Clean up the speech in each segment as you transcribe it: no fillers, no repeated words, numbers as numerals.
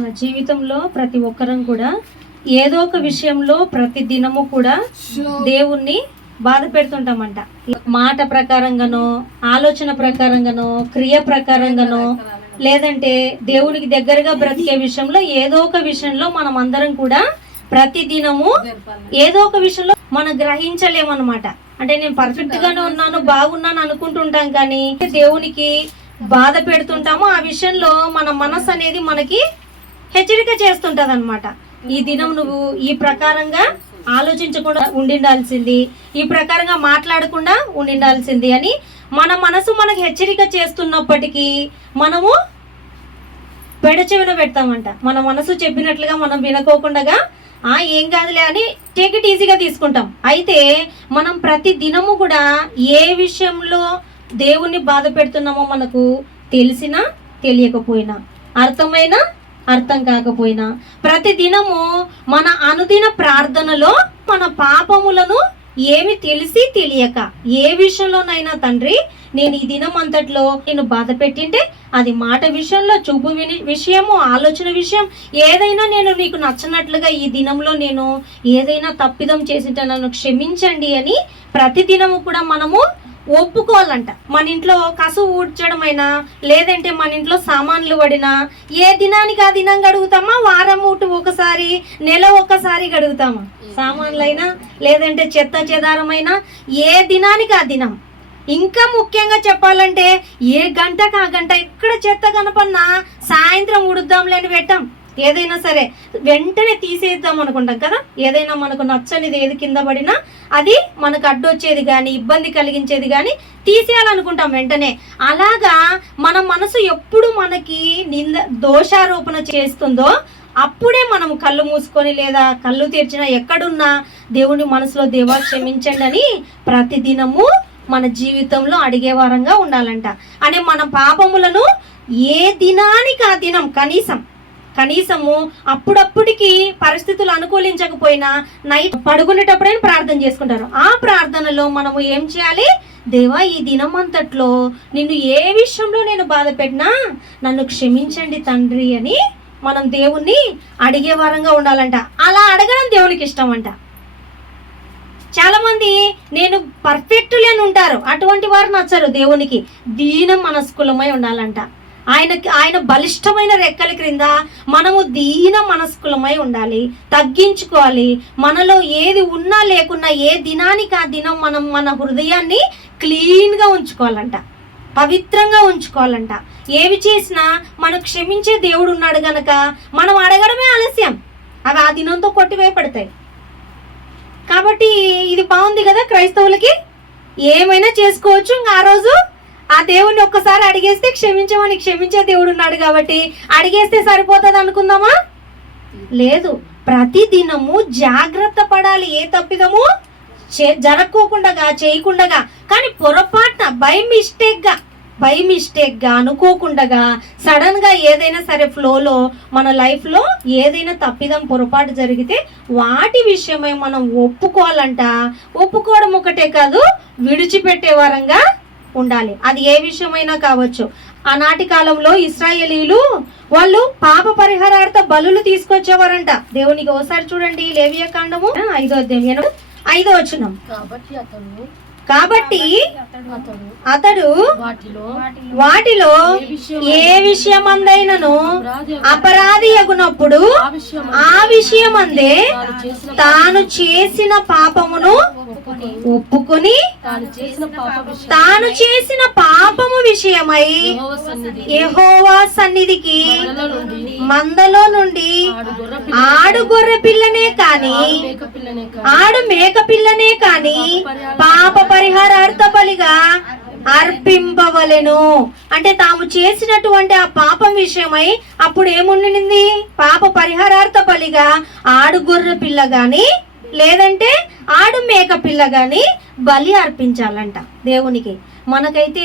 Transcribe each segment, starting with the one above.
మన జీవితంలో ప్రతి ఒక్కరం కూడా ఏదో ఒక విషయంలో ప్రతి దినము కూడా దేవుణ్ణి బాధ పెడుతుంటామంట. మాట ప్రకారంగానో, ఆలోచన ప్రకారంగానో, క్రియ ప్రకారంగానో, లేదంటే దేవునికి దగ్గరగా బ్రతికే విషయంలో ఏదో ఒక విషయంలో మనం అందరం కూడా ప్రతి దినము ఏదో ఒక విషయంలో మనం గ్రహించలేమన్నమాట. అంటే నేను పర్ఫెక్ట్ గానే ఉన్నాను, బాగున్నాను అనుకుంటుంటాం, కానీ దేవునికి బాధ పెడుతుంటాము. ఆ విషయంలో మన మనసు అనేది మనకి హెచ్చరిక చేస్తుంటది అనమాట. ఈ దినం నువ్వు ఈ ప్రకారంగా ఆలోచించకుండా ఉండిండాల్సింది, ఈ ప్రకారంగా మాట్లాడకుండా ఉండిండాల్సింది అని మన మనసు మనకు హెచ్చరిక చేస్తున్నప్పటికీ మనము పెడచెవిన పెడతామంట. మన మనసు చెప్పినట్లుగా మనం వినుకోకుండా ఏం కాదులే అని టేక్ ఇట్ ఈజీగా తీసుకుంటాం. అయితే మనం ప్రతి దినము కూడా ఏ విషయంలో దేవుణ్ణి బాధ పెడుతున్నామో మనకు తెలిసినా తెలియకపోయినా, అర్థమైనా అర్థం కాకపోయినా, ప్రతి దినము మన అనుదిన ప్రార్థనలో మన పాపములను ఏమి తెలిసి తెలియక ఏ విషయంలోనైనా తండ్రి నేను ఈ దినం అంతట్లో నేను బాధ పెట్టింటే, అది మాట విషయంలో, చూపు విషయము, ఆలోచన విషయం, ఏదైనా నేను నీకు నచ్చనట్లుగా ఈ దినంలో నేను ఏదైనా తప్పిదం చేసింటే నన్ను క్షమించండి అని ప్రతి దినము కూడా మనము ఒప్పుకోవాలంట. మన ఇంట్లో కసువు ఊడ్చడమైనా, లేదంటే మన ఇంట్లో సామాన్లు పడినా ఏ దినానికి ఆ దినం గడుగుతామా? వారం ఒకసారి, నెల ఒకసారి గడుగుతామా? సామాన్లైనా లేదంటే చెత్త చెదారమైనా ఏ దినానికి ఆ దినం. ఇంకా ముఖ్యంగా చెప్పాలంటే ఏ గంటకు ఆ గంట ఎక్కడ చెత్త కనపన్నా సాయంత్రం ఉడుద్దాంలే అని పెట్టాం. ఏదైనా సరే వెంటనే తీసేద్దాం అనుకుంటాం కదా. ఏదైనా మనకు నచ్చనిది ఏది కింద పడినా అది మనకు అడ్డొచ్చేది కానీ, ఇబ్బంది కలిగించేది కానీ తీసేయాలనుకుంటాం వెంటనే. అలాగా మన మనసు ఎప్పుడు మనకి దోషారోపణ చేస్తుందో అప్పుడే మనం కళ్ళు మూసుకొని లేదా కళ్ళు తెరిచినా ఎక్కడున్నా దేవుని మనసులో దేవా క్షమించండి అని ప్రతిదినము మన జీవితంలో అడిగే వారంగా ఉండాలంట. అనే మన పాపములను ఏ దినానికి ఆ దినం కనీసము అప్పుడప్పుడికి పరిస్థితులు అనుకూలించకపోయినా నైట్ పడుకునేటప్పుడైనా ప్రార్థన చేసుకుంటారు. ఆ ప్రార్థనలో మనము ఏం చేయాలి? దేవా ఈ దినం అంతట్లో నిన్ను ఏ విషయంలో నేను బాధ పెట్టినా నన్ను క్షమించండి తండ్రి అని మనం దేవుణ్ణి అడిగే వారంగా ఉండాలంట. అలా అడగడం దేవునికి ఇష్టం అంట. చాలా మంది నేను పర్ఫెక్ట్ లేని ఉంటారు, అటువంటి వారు నచ్చరు దేవునికి. దీన మనస్కులమై ఉండాలంట. ఆయన బలిష్టమైన రెక్కల క్రింద మనము దీన మనస్కులమై ఉండాలి, తగ్గించుకోవాలి. మనలో ఏది ఉన్నా లేకున్నా ఏ దినానికి ఆ దినం మనం మన హృదయాన్ని క్లీన్గా ఉంచుకోవాలంట, పవిత్రంగా ఉంచుకోవాలంట. ఏవి చేసినా మనం క్షమించే దేవుడు ఉన్నాడు గనక మనం అడగడమే ఆలస్యం, అవి ఆ దినంతో కొట్టివేయబడతాయి. కాబట్టి ఇది బాగుంది కదా, క్రైస్తవులకి ఏమైనా చేసుకోవచ్చు. ఆ రోజు ఆ దేవుణ్ణి ఒక్కసారి అడిగేస్తే క్షమించే దేవుడు ఉన్నాడు కాబట్టి అడిగేస్తే సరిపోతుంది అనుకుందామా? లేదు, ప్రతి దినము జాగ్రత్త పడాలి. ఏ తప్పిదము జరగకుండా చేయకుండా, కానీ పొరపాటున బై మిస్టేక్గా అనుకోకుండా సడన్ గా ఏదైనా సరే ఫ్లోలో మన లైఫ్ లో ఏదైనా తప్పిదం పొరపాటు జరిగితే వాటి విషయమై మనం ఒప్పుకోవాలంట. ఒప్పుకోవడం ఒకటే కాదు, విడిచిపెట్టే వారంగా ఉండాలి. అది ఏ విషయమైనా కావచ్చు. ఆనాటి కాలంలో ఇశ్రాయేలీలు వాళ్ళు పాప పరిహారార్థ బలులు తీసుకొచ్చేవారంట దేవునికి. ఒకసారి చూడండి లేవియాకాండము 5వ అధ్యాయం 5వ వచనం. కాబట్టి అతడు వాటిలో ఏ విషయమందైనను అపరాధి అగునప్పుడు ఆ విషయమందే తాను చేసిన పాపమును ఒప్పుకొని తాను చేసిన పాపము విషయమై యెహోవా సన్నిధికి మందలో నుండి ఆడు గొర్రె పిల్లనే కాని ఆడు మేక పిల్లనే కాని పాప పరిహారార్థ బలిగా అర్పింపవలెను. అంటే తాము చేసినటువంటి ఆ పాపం విషయమై అప్పుడు ఏముండింది? పాప పరిహారార్థ బలిగా ఆడు గొర్రె పిల్ల గాని లేదంటే ఆడు మేక పిల్ల గాని బలి అర్పించాలంట దేవునికి. మనకైతే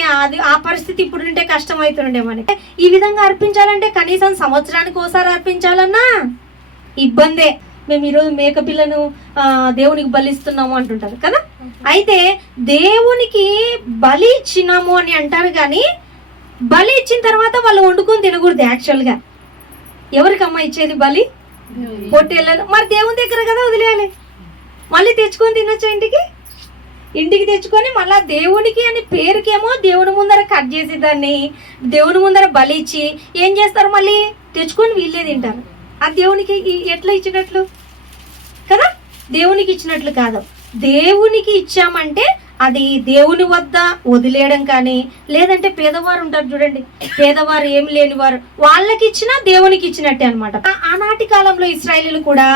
ఆ పరిస్థితి ఇప్పుడు ఉంటే కష్టమవుతుండే. మనకి ఈ విధంగా అర్పించాలంటే కనీసం సంవత్సరానికి ఒకసారి అర్పించాలన్నా ఇబ్బందే. మేము ఈరోజు మేకపిల్లను దేవునికి బలిస్తున్నాము అంటుంటారు కదా. అయితే దేవునికి బలి ఇచ్చినాము అని అంటారు, కానీ బలి ఇచ్చిన తర్వాత వాళ్ళు వండుకొని తినకూడదు. యాక్చువల్గా ఎవరికమ్మా ఇచ్చేది బలి? పొట్టేళ్ళను. మరి దేవుని దగ్గర కదా వదిలేయాలి. మళ్ళీ తెచ్చుకొని తినొచ్చు ఇంటికి తెచ్చుకొని మళ్ళీ దేవునికి అని పేరుకేమో దేవుని ముందర కట్ చేసి దాన్ని దేవుని ముందర బలి ఇచ్చి ఏం చేస్తారు? మళ్ళీ తెచ్చుకొని వీళ్ళే తింటారు. ఆ దేవునికి ఎట్లా ఇచ్చినట్లు కదా? దేవునికి ఇచ్చినట్లు కాదు. దేవునికి ఇచ్చామంటే అది దేవుని వద్ద వదిలేయడం కానీ, లేదంటే పేదవారు ఉంటారు చూడండి, పేదవారు ఏమి లేని వారు, వాళ్ళకి ఇచ్చినా దేవునికి ఇచ్చినట్టే అనమాట. ఆనాటి కాలంలో ఇశ్రాయేలీయులు కూడా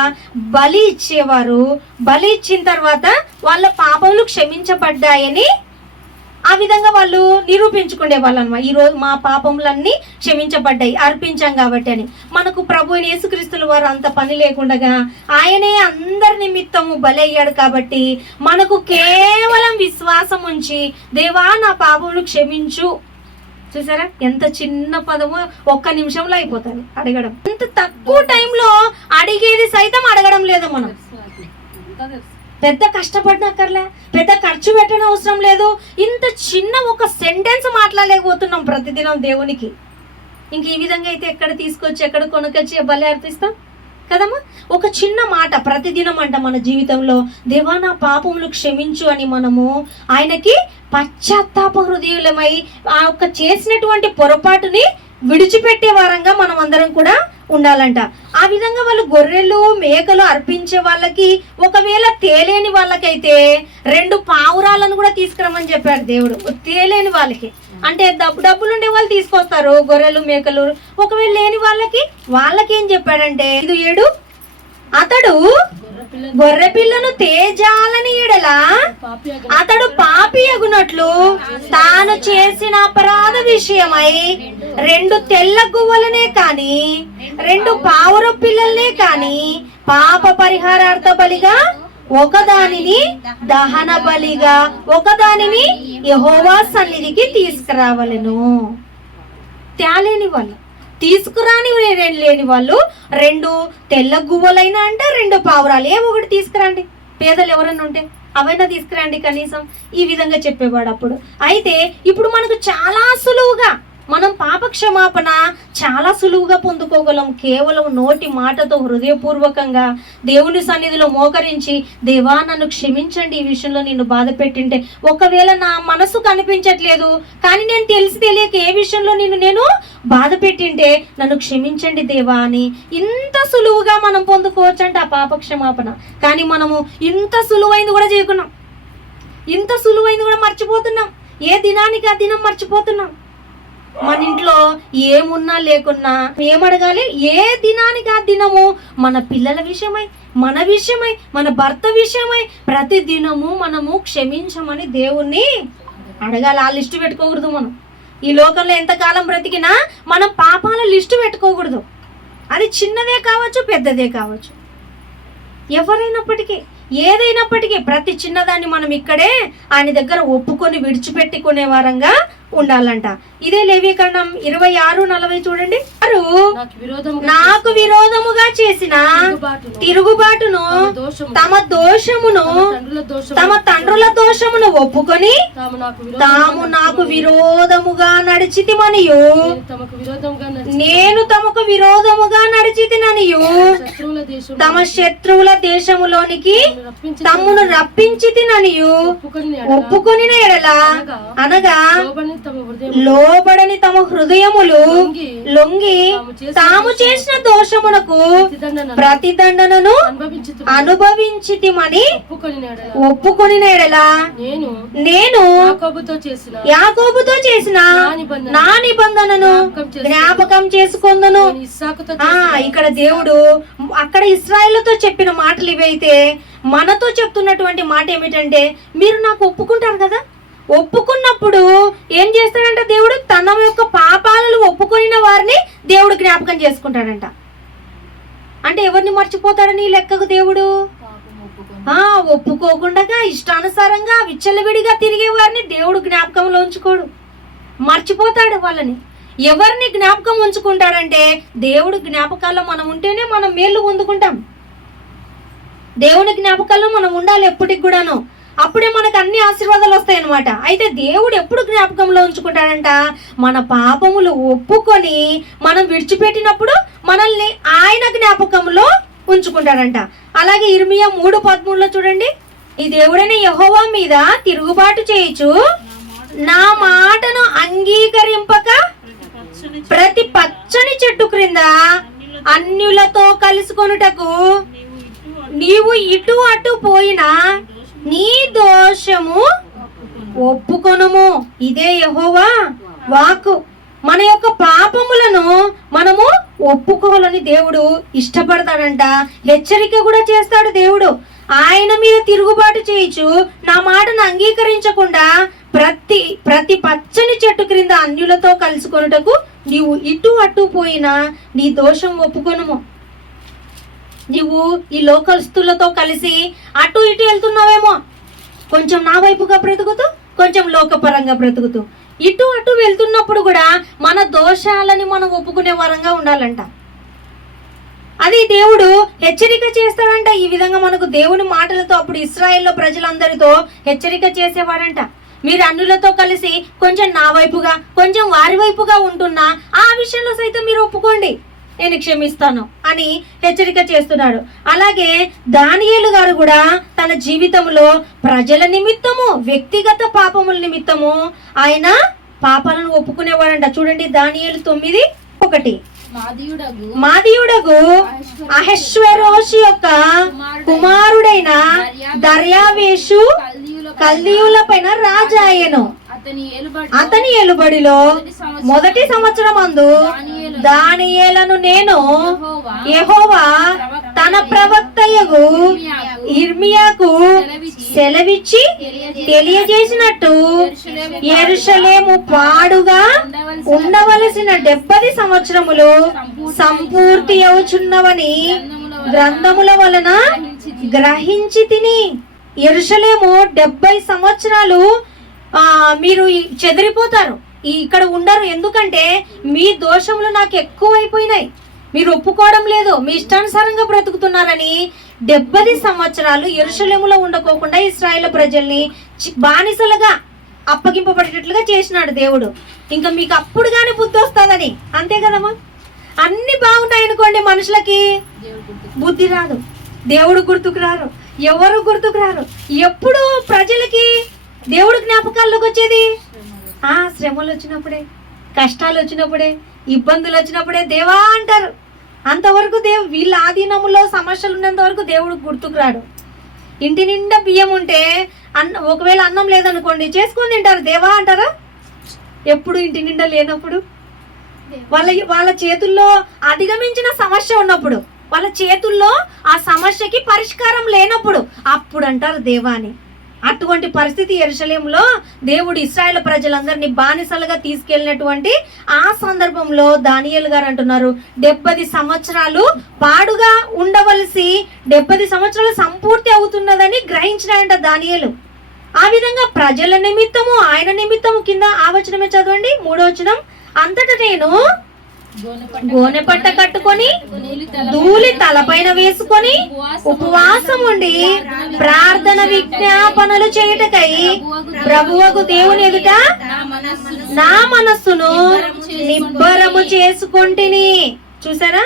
బలి ఇచ్చేవారు. బలి ఇచ్చిన తర్వాత వాళ్ళ పాపములు క్షమించబడ్డాయని ఆ విధంగా వాళ్ళు నిరూపించుకునే వాళ్ళు అనమాట. ఈరోజు మా పాపములన్నీ క్షమించబడ్డాయి అర్పించాం కాబట్టి అని. మనకు ప్రభు అయిన యేసుక్రీస్తుల వారు అంత పని లేకుండా ఆయనే అందరి నిమిత్తము బలి అయ్యాడు కాబట్టి మనకు కేవలం విశ్వాసం ఉంచి దేవా నా పాపములు క్షమించు. చూసారా ఎంత చిన్న పదము, ఒక్క నిమిషంలో అయిపోతుంది అడగడం. అంత తక్కువ టైంలో అడిగేది సైతం అడగడం లేదు. మనం పెద్ద కష్టపడనక్కర్లే, పెద్ద ఖర్చు పెట్టడం అవసరం లేదు. ఇంత చిన్న ఒక సెంటెన్స్ మాట్లాడలేకపోతున్నాం ప్రతిదినం దేవునికి. ఇంక ఈ విధంగా అయితే ఎక్కడ తీసుకొచ్చి ఎక్కడ కొనుకొచ్చి బలి అర్పిస్తాం కదమ్మా? ఒక చిన్న మాట ప్రతిదినం అంట మన జీవితంలో, దేవా నా పాపములు క్షమించు అని మనము ఆయనకి పశ్చాత్తాప హృదయులమై ఆ యొక్క చేసినటువంటి పొరపాటుని విడిచిపెట్టే వారంగా మనం అందరం కూడా ఉండాలంట. ఆ విధంగా వాళ్ళు గొర్రెలు మేకలు అర్పించే వాళ్ళకి, ఒకవేళ తేలేని వాళ్ళకైతే 2 పావురాలను కూడా తీసుకురమ్మని చెప్పాడు దేవుడు. తేలేని వాళ్ళకి అంటే డబ్బులు ఉండే వాళ్ళు తీసుకొస్తారు గొర్రెలు మేకలు. ఒకవేళ లేని వాళ్ళకి ఏం చెప్పాడంటే 5:7 అతడు గొర్రె పిల్లను తేజాలని ఎడలా అతడు పాపి అగునట్లు తాను చేసిన అపరాధ విషయమై 2 తెల్ల గువ్వలనే కాని 2 పావుర పిల్లలనే కాని పాప పరిహారార్థ బలిగా ఒకదానిని దహన బలిగా ఒకదానిని యెహోవా సన్నిధికి తీసుకురావలెను. తేలేని వాళ్ళు, తీసుకురాని లేని వాళ్ళు 2 తెల్ల గువ్వలైనా అంటే 2 పావురాలు ఒకటి తీసుకురండి. పేదలు ఎవరన్నా ఉంటే అవైనా తీసుకురండి కనీసం. ఈ విధంగా చెప్పేవాడు అప్పుడు. అయితే ఇప్పుడు మనకు చాలా సులువుగా మనం పాప క్షమాపణ చాలా సులువుగా పొందుకోగలం. కేవలం నోటి మాటతో హృదయపూర్వకంగా దేవుని సన్నిధిలో మోకరించి, దేవా నన్ను క్షమించండి, ఈ విషయంలో నిన్ను బాధ పెట్టింటే, ఒకవేళ నా మనసు కనిపించట్లేదు కానీ నేను తెలియక ఏ విషయంలో నేను బాధ పెట్టింటే నన్ను క్షమించండి దేవా అని ఇంత సులువుగా మనం పొందుకోవచ్చు అంటే ఆ పాప క్షమాపణ. కానీ మనము ఇంత సులువైంది కూడా చేయకున్నాం, ఇంత సులువైంది కూడా మర్చిపోతున్నాం. ఏ దినానికి ఆ దినం మర్చిపోతున్నాం. మన ఇంట్లో ఏమున్నా లేకున్నా ఏమడగాలి? ఏ దినానికి ఆ దినము మన పిల్లల విషయమై, మన విషయమై, మన భర్త విషయమై ప్రతి దినము మనము క్షమించమని దేవుణ్ణి అడగాలి. ఆ లిస్టు పెట్టుకోకూడదు. మనం ఈ లోకంలో ఎంతకాలం బ్రతికినా మనం పాపాల లిస్టు పెట్టుకోకూడదు. అది చిన్నదే కావచ్చు, పెద్దదే కావచ్చు, ఎవరైనప్పటికీ ఏదైనప్పటికీ ప్రతి చిన్నదాన్ని మనం ఇక్కడే ఆయన దగ్గర ఒప్పుకొని విడిచిపెట్టుకునే వారంగా ఉండాలంట. ఇదే లేవీకరణం 26:40 చూడండి. నాకు విరోధముగా చేసిన తిరుగుబాటును తమ దోషమును తమ తండ్రుల దోషమును ఒప్పుకొని తాము నాకు విరోధముగా నడిచితిమనియు నేను తమకు విరోధముగా నడిచితిననియు తమ శత్రువుల దేశములోనికి తమ్మును రప్పించితిననియు ఒప్పుకొనిన ఎడల అనగా లోబడని తమ హృదయములు లొంగి తాము చేసిన దోషమునకు ప్రతిదండనను అనుభవించితిమని ఒప్పుకొనిన ఎడల నేను యాకోబుతో చేసిన నా నిబంధనను జ్ఞాపకం చేసుకొందును. ఇక్కడ దేవుడు అక్కడ ఇశ్రాయేలుతో చెప్పిన మాటలు ఇవైతే మనతో చెప్తున్నటువంటి మాట ఏమిటంటే, మీరు నాకు ఒప్పుకుంటారు కదా, ఒప్పుకున్నప్పుడు ఏం చేస్తాడంట దేవుడు? తన యొక్క పాపాలను ఒప్పుకొనిన వారిని దేవుడు జ్ఞాపకం చేసుకుంటాడంట. అంటే ఎవరిని మర్చిపోతాడని లెక్కకు దేవుడు? ఒప్పుకోకుండా ఇష్టానుసారంగా విచ్చలవిడిగా తిరిగే వారిని దేవుడు జ్ఞాపకంలో ఉంచుకోడు, మర్చిపోతాడు వాళ్ళని. ఎవరిని జ్ఞాపకం ఉంచుకుంటాడంటే దేవుడు జ్ఞాపకాల్లో మనం ఉంటేనే మనం మేలు పొందుకుంటాం. దేవుని జ్ఞాపకాల్లో మనం ఉండాలి ఎప్పటికి కూడాను. అప్పుడే మనకు అన్ని ఆశీర్వాదాలు వస్తాయి అన్నమాట. అయితే దేవుడు ఎప్పుడు జ్ఞాపకంలో ఉంచుకుంటాడంట? మన పాపములు ఒప్పుకొని మనం విడిచిపెట్టినప్పుడు మనల్ని ఆయన జ్ఞాపకంలో ఉంచుకుంటాడంట. అలాగే ఇర్మియా 3:13 చూడండి, ఈ దేవుడైన యెహోవా మీద తిరుగుబాటు చేయుచు నా మాటను అంగీకరింపక ప్రతి పచ్చని చెట్టు క్రింద అన్యులతో కలుసుకొనుటకు నీవు ఇటు అటు పోయినా నీ దోషము ఒప్పుకొనుము. ఇదే యెహోవా వాక్కు. మన యొక్క పాపములను మనము ఒప్పుకోవాలని దేవుడు ఇష్టపడతాడంట. హెచ్చరిక కూడా చేస్తాడు దేవుడు. ఆయన మీద తిరుగుబాటు చేయొచ్చు, నా మాటను అంగీకరించకుండా ప్రతి పచ్చని చెట్టు క్రింద అన్యులతో కలుసుకొనుటకు నీవు ఇటు అటు పోయినా నీ దోషం ఒప్పుకొనుము. నీవు ఈ లోకస్తులతో కలిసి అటు ఇటు వెళ్తున్నావేమో, కొంచెం నా వైపుగా బ్రతుకుతూ కొంచెం లోకపరంగా బ్రతుకుతూ ఇటు అటు వెళ్తున్నప్పుడు కూడా మన దోషాలని మనం ఒప్పుకునే వరంగా ఉండాలంట. అది దేవుడు హెచ్చరిక చేస్తాడంట. ఈ విధంగా మనకు దేవుని మాటలతో అప్పుడు ఇశ్రాయేల్లో ప్రజలందరితో హెచ్చరిక చేసేవాడంట. మీరు అన్యులతో కలిసి కొంచెం నా వైపుగా కొంచెం వారి వైపుగా ఉంటున్నా ఆ విషయంలో సైతం మీరు ఒప్పుకోండి, నేను క్షమిస్తాను అని హెచ్చరిక చేస్తున్నాడు. అలాగే దానియేలు గారు కూడా తన జీవితంలో ప్రజల నిమిత్తము వ్యక్తిగత పాపముల నిమిత్తము ఆయన పాపాలను ఒప్పుకునేవాడంట. చూడండి దానియేలు 9:1, మాదీయుడగు అహష్వేరోషు యొక్క కుమారుడైన దర్యావేషు కల్దీయుల పైన రాజాయను. అతని ఏలుబడిలో మొదటి సంవత్సరమందు దానియేలును నేను యెహోవా తన ప్రవక్తయగు ఇర్మియాకు సెలవిచ్చి తెలియజేసినట్టు యెరూషలేము పాడుగా ఉండవలసిన 70 సంవత్సరములు సంపూర్తి అవుచున్నవని గ్రంథముల వలన గ్రహించి తిని. యెరూషలేము 70 సంవత్సరాలు మీరు చెదిరిపోతారు, ఇక్కడ ఉండరు. ఎందుకంటే మీ దోషములు నాకు ఎక్కువైపోయినాయి, మీరు ఒప్పుకోవడం లేదు, మీ ఇష్టానుసారంగా బ్రతుకుతున్నారని 70 సంవత్సరాలు యెరూషలేములో ఉండకోకుండా ఇశ్రాయేలు ప్రజల్ని బానిసలుగా అప్పగింపబడేటట్లుగా చేసినాడు దేవుడు. ఇంకా మీకు అప్పుడు కానీ బుద్ధి వస్తుందని. అంతే కదమ్మా, అన్ని బాగున్నాయి అనుకోండి, మనుషులకి బుద్ధి రాదు, దేవుడు గుర్తుకు రారు, ఎవరు గుర్తుకు రారు. ఎప్పుడు ప్రజలకి దేవుడు జ్ఞాపకాల్లోకి వచ్చేది శ్రమలు వచ్చినప్పుడే, కష్టాలు వచ్చినప్పుడే, ఇబ్బందులు వచ్చినప్పుడే దేవా అంటారు. అంతవరకు వీళ్ళ ఆధీనములో సమస్యలు ఉన్నంత వరకు దేవుడు గుర్తుకు రాడు. ఇంటి నిండా బియ్యం ఉంటే ఒకవేళ అన్నం లేదనుకోండి చేసుకొని తింటారు, దేవా అంటారా? ఎప్పుడు ఇంటి నిండా లేనప్పుడు, వాళ్ళ చేతుల్లో అధిగమించిన సమస్య ఉన్నప్పుడు, వాళ్ళ చేతుల్లో ఆ సమస్యకి పరిష్కారం లేనప్పుడు అప్పుడు అంటారు దేవా అని. అటువంటి పరిస్థితి యెరూషలేములో దేవుడు ఇశ్రాయేలు ప్రజలందరినీ బానిసలుగా తీసుకెళ్ళినటువంటి ఆ సందర్భంలో దానియేలు గారు అంటున్నారు 70 సంవత్సరాలు పాడుగా ఉండవలసి 70 సంవత్సరాలు సంపూర్తి అవుతున్నదని గ్రహించినాడంట దానియేలు. ఆ విధంగా ప్రజల నిమిత్తము ఆయన నిమిత్తము కింద ఆ వచనమే చదవండి 3వ వచనం, అంతటా నేను గోనె పట్ట కట్టుకొని ధూళి తలపైన వేసుకొని ఉపవాసం ఉండి ప్రార్థన విజ్ఞాపనలు చేయుటకై ప్రభువకు దేవుని ఎదుట నా మనస్సును నిబ్బరము చేసుకొంటిని. చూసారా,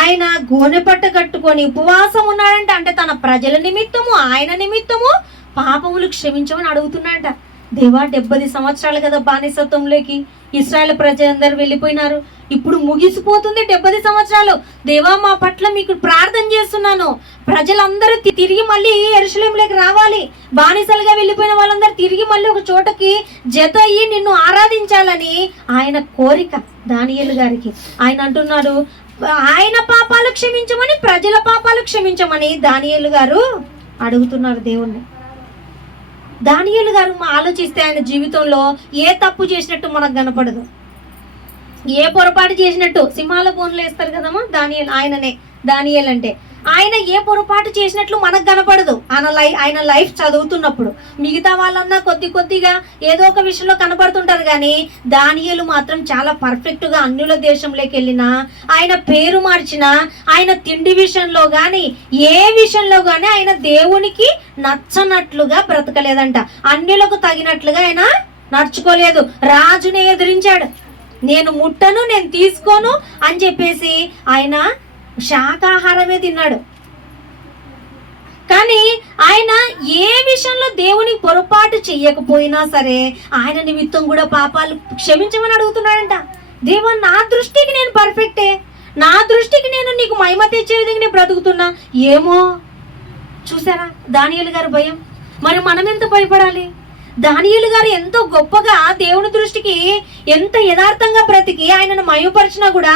ఆయన గోనె పట్ట కట్టుకొని ఉపవాసం ఉన్నాడంట. అంటే తన ప్రజల నిమిత్తము ఆయన నిమిత్తము పాపములు క్షమించమని అడుగుతున్నాడంట. దేవా 70 సంవత్సరాలు కదా బానిసత్వంలోకి ఇశ్రాయేలు ప్రజలందరూ వెళ్ళిపోయినారు, ఇప్పుడు ముగిసిపోతుంది 70 సంవత్సరాలు. దేవా మా పట్ల మీకు ప్రార్థన చేస్తున్నాను, ప్రజలందరూ తిరిగి మళ్ళీ యెరూషలేములోకి రావాలి, బానిసలుగా వెళ్ళిపోయిన వాళ్ళందరూ తిరిగి మళ్ళీ ఒక చోటకి జత అయ్యి నిన్ను ఆరాధించాలని ఆయన కోరిక దానియేలు గారికి. ఆయన అంటున్నాడు ఆయన పాపాలు క్షమించమని, ప్రజల పాపాలు క్షమించమని దానియేలు గారు అడుగుతున్నారు దేవుణ్ణి. దానియేలు గారు ఆలోచిస్తే ఆయన జీవితంలో ఏ తప్పు చేసినట్టు మనకు కనపడదు, ఏ పొరపాటు చేసినట్టు. సింహాల బోన్లు వేస్తారు కదమ్మా ఆయననే దానియేలు అంటే. ఆయన ఏ పొరపాటు చేసినట్లు మనకు కనపడదు ఆయన లైఫ్ చదువుతున్నప్పుడు. మిగతా వాళ్ళన్నా కొద్దిగా ఏదో ఒక విషయంలో కనపడుతుంటారు, కానీ దానియేలు మాత్రం చాలా పర్ఫెక్ట్గా అన్యుల దేశంలోకి వెళ్ళినా, ఆయన పేరు మార్చినా, ఆయన తిండి విషయంలో కానీ ఏ విషయంలో కానీ ఆయన దేవునికి నచ్చనట్లుగా బ్రతకలేదంట. అన్యులకు తగినట్లుగా ఆయన నడుచుకోలేదు. రాజుని ఎదిరించాడు, నేను ముట్టను, నేను తీసుకోను అని చెప్పేసి ఆయన శాకాహారమే తిన్నాడు. కానీ ఆయన ఏ విషయంలో దేవుని పొరపాటు చెయ్యకపోయినా సరే ఆయన నిమిత్తం కూడా పాపాలు క్షమించమని అడుగుతున్నాడంట. దేవా, నా దృష్టికి నేను పర్ఫెక్టే, నా దృష్టికి నేను నీకు మహిమ తెచ్చే విధంగా నేను బ్రతుకుతున్నా. ఏమో చూసారా దానియేలు గారి భయం. మరి మనం ఎంత భయపడాలి? దానియేలు గారు ఎంతో గొప్పగా దేవుని దృష్టికి ఎంత యథార్థంగా బ్రతికి ఆయనను మహిమపరిచినా కూడా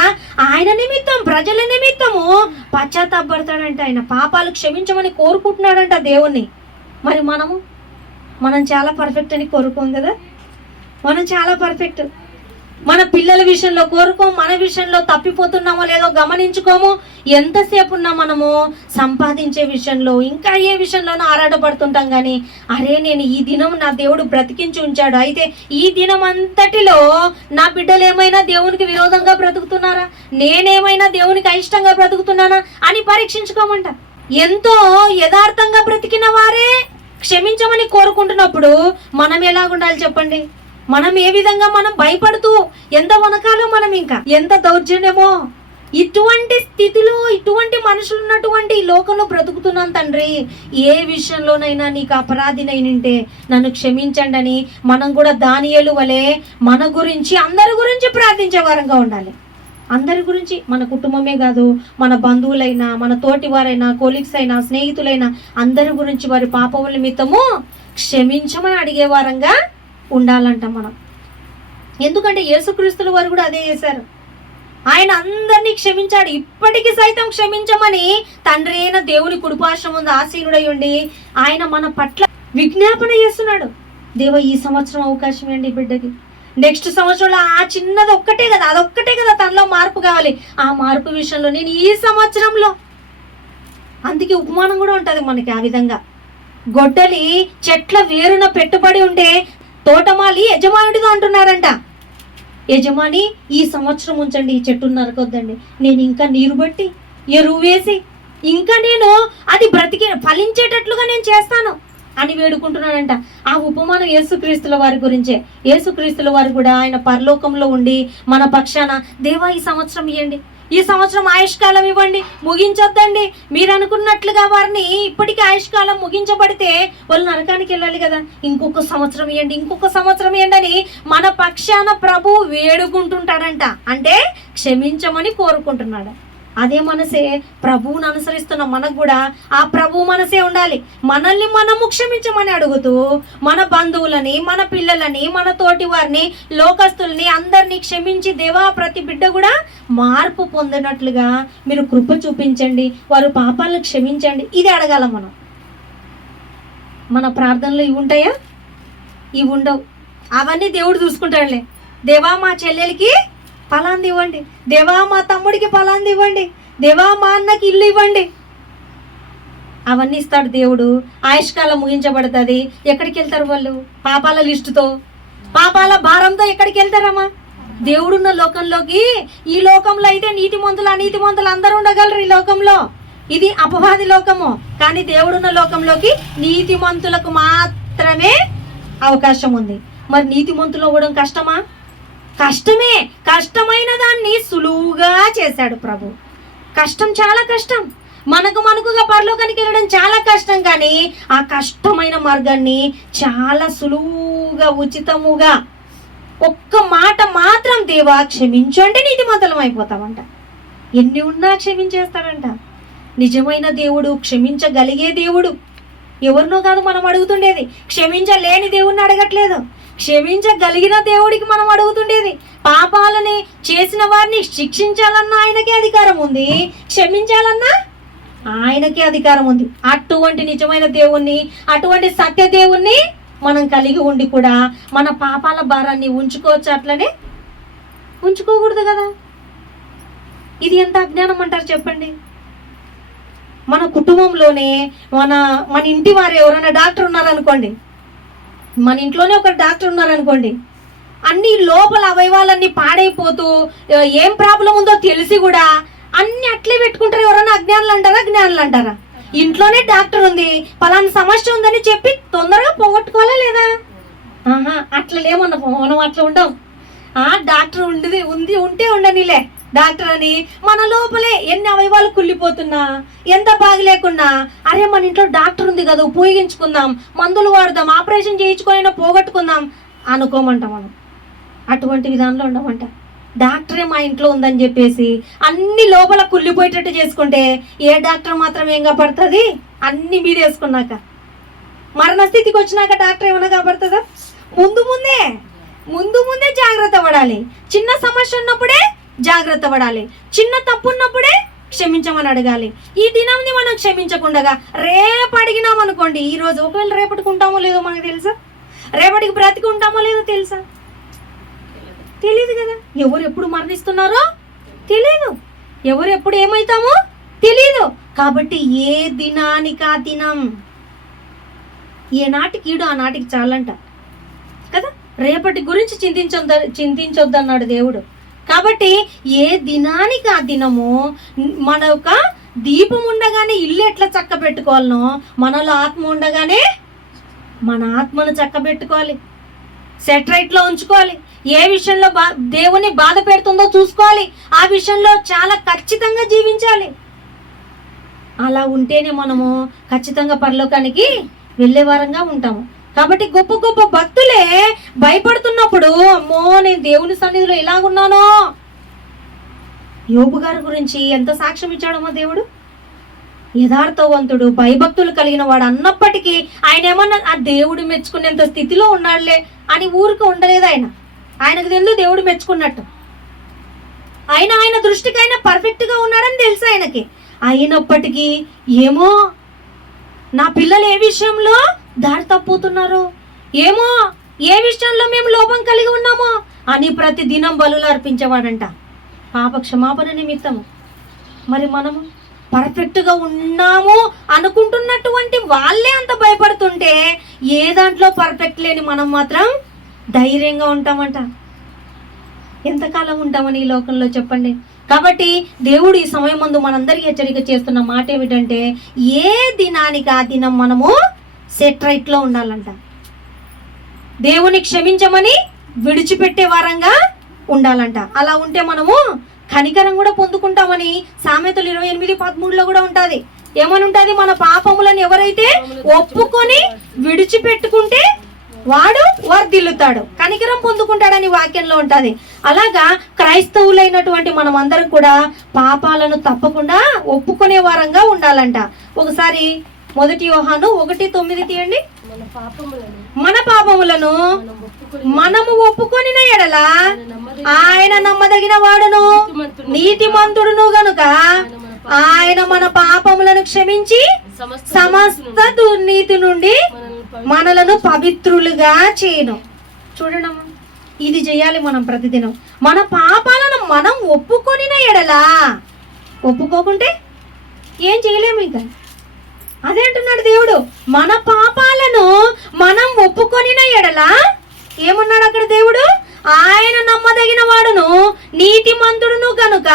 ఆయన నిమిత్తం, ప్రజల నిమిత్తము పశ్చాత్తాపడతాడంట. ఆయన పాపాలు క్షమించమని కోరుకుంటున్నాడంట దేవుణ్ణి. మరి మనం చాలా పర్ఫెక్ట్ అని కోరుకోం కదా. మనం చాలా పర్ఫెక్ట్. మన పిల్లల విషయంలో కోరుకోం, మన విషయంలో తప్పిపోతున్నామో లేదో గమనించుకోము. ఎంతసేపు ఉన్నా మనము సంపాదించే విషయంలో ఇంకా ఏ విషయంలోనూ ఆరాటపడుతుంటాం. కానీ అరే, నేను ఈ దినం నా దేవుడు బ్రతికించి ఉంచాడు, అయితే ఈ దినం అంతటిలో నా బిడ్డలు ఏమైనా దేవునికి విరోధంగా బ్రతుకుతున్నారా, నేనేమైనా దేవునికి అయిష్టంగా బ్రతుకుతున్నానా అని పరీక్షించుకోమంట. ఎంతో యథార్థంగా బ్రతికిన వారే క్షమించమని కోరుకుంటున్నప్పుడు మనం ఎలాగుండాలి చెప్పండి? మనం ఏ విధంగా మనం భయపడుతూ ఎంత వనకాలో మనం ఇంకా ఎంత దౌర్జన్యమో ఇటువంటి స్థితిలో ఇటువంటి మనుషులు ఉన్నటువంటి ఈ లోకంలో బ్రతుకుతున్నాం తండ్రి. ఏ విషయంలోనైనా నీకు అపరాధినైనంటే నన్ను క్షమించండి అని మనం కూడా దానియేలు వలె మన గురించి అందరి గురించి ప్రార్థించే వారంగా ఉండాలి. అందరి గురించి, మన కుటుంబమే కాదు, మన బంధువులైనా, మన తోటి వారైనా, కొలీగ్స్ అయినా, స్నేహితులైనా అందరి గురించి వారి పాపముల నిమిత్తము క్షమించమని అడిగే వారంగా ఉండాలంట మనం. ఎందుకంటే యేసుక్రీస్తుల వారు కూడా అదే చేశారు. ఆయన అందరినీ క్షమించాడు. ఇప్పటికీ సైతం క్షమించమని తండ్రి అయిన దేవుని కుడిపార్శ్వం ముందు ఆసీనుడై ఉండి ఆయన మన పట్ల విజ్ఞాపన చేస్తున్నాడు. దేవ, ఈ సంవత్సరం అవకాశం ఏంటి బిడ్డకి, నెక్స్ట్ సంవత్సరంలో ఆ చిన్నది ఒక్కటే కదా, అదొక్కటే కదా తనలో మార్పు కావాలి. ఆ మార్పు విషయంలో నేను ఈ సంవత్సరంలో, అందుకే ఉపమానం కూడా ఉంటుంది మనకి. ఆ విధంగా గొడ్డలి చెట్ల వేరున పెట్టుబడి ఉంటే తోటమాలి యజమానుడిగా అంటున్నారంట, యజమాని ఈ సంవత్సరం ఉంచండి, ఈ చెట్టు నరకొద్దండి, నేను ఇంకా నీరు బట్టి ఎరువు వేసి ఇంకా నేను అది ఫలించేటట్లుగా నేను చేస్తాను అని వేడుకుంటున్నాడంట. ఆ ఉపమానం యేసుక్రీస్తుల వారి గురించే. యేసుక్రీస్తుల వారు కూడా ఆయన పరలోకంలో ఉండి మన పక్షాన, దేవా ఈ సంవత్సరం ఇవ్వండి, ఈ సంవత్సరం ఆయుష్కాలం ఇవ్వండి, ముగించొద్దండి. మీరు అనుకున్నట్లుగా వారిని ఇప్పటికీ ఆయుష్కాలం ముగించబడితే వాళ్ళు నరకానికి వెళ్ళాలి కదా, ఇంకొక సంవత్సరం ఇవ్వండి, ఇంకొక సంవత్సరం ఇవ్వండి అని మన పక్షాన ప్రభు వేడుకుంటుంటాడంట. అంటే క్షమించమని కోరుకుంటున్నాడు. అదే మనసే ప్రభువుని అనుసరిస్తున్న మనకు కూడా ఆ ప్రభు మనసే ఉండాలి. మనల్ని మనము క్షమించమని అడుగుతూ మన బంధువులని, మన పిల్లలని, మన తోటి వారిని, లోకస్తుల్ని అందరినీ క్షమించి దేవా ప్రతి బిడ్డ కూడా మార్పు పొందినట్లుగా మీరు కృప చూపించండి, వారు పాపాలను క్షమించండి. ఇది అడగాల మనం. మన ప్రార్థనలు ఇవి ఉంటాయా? ఇవి ఉండవు. అవన్నీ దేవుడు చూసుకుంటాడులే. దేవా మా చెల్లెలకి ఫలాంది ఇవ్వండి, దేవా మా తమ్ముడికి ఫలాంది ఇవ్వండి, దేవా మా అన్నకి ఇల్లు ఇవ్వండి, అవన్నీ ఇస్తాడు దేవుడు. ఆయుష్కాలం ముగించబడుతుంది. ఎక్కడికి వెళ్తారు వాళ్ళు? పాపాల లిస్టుతో, పాపాల భారంతో ఎక్కడికి వెళ్తారమ్మా? దేవుడున్న లోకంలోకి. ఈ లోకంలో అయితే నీతిమంతులు అనీతిమంతులు అందరూ ఉండగలరు ఈ లోకంలో. ఇది అపవాది లోకము. కానీ దేవుడున్న లోకంలోకి నీతిమంతులకు మాత్రమే అవకాశం ఉంది. మరి నీతిమంతులు అవ్వడం కష్టమా? కష్టమే. కష్టమైన దాన్ని సులువుగా చేశాడు ప్రభు. కష్టం, చాలా కష్టం. మనకుగా పరలోకానికి వెళ్ళడం చాలా కష్టం. కానీ ఆ కష్టమైన మార్గాన్ని చాలా సులువుగా, ఉచితముగా ఒక్క మాట మాత్రం, దేవా క్షమించండి, నీతిమంతులం అయిపోతామంట. ఎన్ని ఉన్నా క్షమించేస్తాడంట. నిజమైన దేవుడు, క్షమించగలిగే దేవుడు. ఎవరినో కాదు మనం అడుగుతుండేది, క్షమించలేని దేవుడిని అడగట్లేదు, క్షమించగలిగిన దేవుడికి మనం అడుగుతుండేది. పాపాలని చేసిన వారిని శిక్షించాలన్నా ఆయనకే అధికారం ఉంది, క్షమించాలన్నా ఆయనకే అధికారం ఉంది. అటువంటి నిజమైన దేవుణ్ణి, అటువంటి సత్య దేవుణ్ణి మనం కలిగి ఉండి కూడా మన పాపాల భారాన్ని ఉంచుకోవచ్చు, అట్లనే ఉంచుకోకూడదు కదా. ఇది ఎంత అజ్ఞానం అంటారు చెప్పండి. మన కుటుంబంలోనే మన ఇంటి వారు ఎవరైనా డాక్టర్ ఉన్నారనుకోండి, మన ఇంట్లోనే ఒక డాక్టర్ ఉన్నారనుకోండి, అన్ని లోపల అవయవాలన్నీ పాడైపోతూ ఏం ప్రాబ్లం ఉందో తెలిసి కూడా అన్ని అట్లే పెట్టుకుంటారు. ఎవరైనా అజ్ఞానులు అంటారా, జ్ఞానులు అంటారా? ఇంట్లోనే డాక్టర్ ఉంది, పలానా సమస్య ఉందని చెప్పి తొందరగా పోగొట్టుకోవాలా లేదా? అట్లా లేమన్నా మనం అట్లా ఉంటాం. డాక్టర్ ఉంటే ఉండనిలే డాక్టర్ అని మన లోపలే ఎన్ని అవయవాలు కుళ్ళిపోతున్నా, ఎంత బాగలేకున్నా, అరే మన ఇంట్లో డాక్టర్ ఉంది కదా ఉపయోగించుకుందాం, మందులు వాడదాం, ఆపరేషన్ చేయించుకొని పోగొట్టుకుందాం అనుకోమంట. మనం అటువంటి విధానంలో ఉండమంట. డాక్టరే మా ఇంట్లో ఉందని చెప్పేసి అన్ని లోపల కుళ్ళిపోయేటట్టు చేసుకుంటే ఏ డాక్టర్ మాత్రం ఏం కాపాడుతుంది? అన్ని మీద వేసుకున్నాక మరణ స్థితికి వచ్చినాక డాక్టర్ ఏమైనా కాపాడుతుందా? ముందు ముందే జాగ్రత్త పడాలి. చిన్న సమస్య ఉన్నప్పుడే జాగ్రత్త పడాలి. చిన్న తప్పు ఉన్నప్పుడే క్షమించమని అడగాలి. ఈ దినంని మనం క్షమించకుండా రేపు అడిగినాం అనుకోండి, ఈరోజు ఒకవేళ రేపటికి ఉంటామో లేదో మనకు తెలుసా? రేపటికి బ్రతికి ఉంటామో లేదో తెలుసా? తెలియదు కదా. ఎవరు ఎప్పుడు మరణిస్తున్నారో తెలియదు, ఎవరు ఎప్పుడు ఏమవుతామో తెలియదు. కాబట్టి ఏ దినానికి ఆ దినం, ఏ నాటికి ఈడు ఆ నాటికి చాలంట కదా. రేపటి గురించి చింతించొద్దు అన్నాడు దేవుడు. కాబట్టి ఏ దినానికి ఆ దినము మన యొక్క దీపం ఉండగానే ఇల్లు ఎట్లా చక్క పెట్టుకోవాలనో, మనలో ఆత్మ ఉండగానే మన ఆత్మను చక్క పెట్టుకోవాలి, సెటరైట్లో ఉంచుకోవాలి. ఏ విషయంలో దేవుని బాధ పెడుతుందో చూసుకోవాలి, ఆ విషయంలో చాలా ఖచ్చితంగా జీవించాలి. అలా ఉంటేనే మనము ఖచ్చితంగా పరలోకానికి వెళ్ళే వారంగా ఉంటాము. కాబట్టి గొప్ప గొప్ప భక్తులే భయపడుతున్నప్పుడు, అమ్మో నేను దేవుని సన్నిధిలో ఎలాగున్నానో, యోబు గారి గురించి ఎంత సాక్ష్యం ఇచ్చాడమ్మా దేవుడు. యథార్థవంతుడు, భయభక్తులు కలిగిన వాడు అన్నప్పటికీ ఆయన ఏమన్నా ఆ దేవుడు మెచ్చుకునేంత స్థితిలో ఉన్నాడులే అని ఊరికి ఉండలేదు. ఆయనకు తెలుసు దేవుడు మెచ్చుకున్నట్టు. ఆయన దృష్టికి ఆయన పర్ఫెక్ట్గా ఉన్నాడని తెలుసు ఆయనకి. అయినప్పటికీ ఏమో నా పిల్లలు ఏ విషయంలో దారి తప్పుతున్నారు, ఏమో ఏ విషయంలో మేము లోపం కలిగి ఉన్నామో అని ప్రతి దినం బలులు అర్పించేవాడంట పాప క్షమాపణ నిమిత్తము. మరి మనము పర్ఫెక్ట్గా ఉన్నాము అనుకుంటున్నటువంటి వాళ్ళే అంత భయపడుతుంటే ఏ దాంట్లో పర్ఫెక్ట్ లేని మనం మాత్రం ధైర్యంగా ఉంటామంట. ఎంతకాలం ఉంటామని ఈ లోకంలో చెప్పండి. కాబట్టి దేవుడు ఈ సమయం ముందు మనందరికీ హెచ్చరిక చేస్తున్న మాట ఏమిటంటే, ఏ దినానికి ఆ దినం మనము సెట్రైట్లో ఉండాలంట. దేవుని క్షమించమని విడిచిపెట్టే వారంగా ఉండాలంట. అలా ఉంటే మనము కనికరం కూడా పొందుకుంటామని సామెతలు 28:13 కూడా ఉంటుంది. ఏమని ఉంటుంది? మన పాపములను ఎవరైతే ఒప్పుకొని విడిచిపెట్టుకుంటే వాడు వర్ధిల్లుతాడు, కనికరం పొందుకుంటాడని వాక్యంలో ఉంటుంది. అలాగా క్రైస్తవులైనటువంటి మనం అందరం కూడా పాపాలను తప్పకుండా ఒప్పుకునే వారంగా ఉండాలంట. ఒకసారి 1 యోహాను 1:9 తీయండి. మన పాపములను మనము ఒప్పుకొనిన ఎడల ఆయన నమ్మదగిన వాడును నీతిమంతుడును గనుక ఆయన మన పాపములను క్షమించి సమస్త దుర్నీతి నుండి మనలను పవిత్రులుగా చేయను. చూడడం ఇది చేయాలి మనం ప్రతిదినం. మన పాపాలను మనం ఒప్పుకొనిన ఎడల, ఒప్పుకోకుంటే ఏం చేయలేము. ఇంకా అదే అంటున్నాడు దేవుడు, మన పాపాలను మనం ఒప్పుకొనిన ఎడల ఏమన్నాడు అక్కడ దేవుడు? ఆయన నమ్మదగిన వాడును నీతిమంతుడును గనుక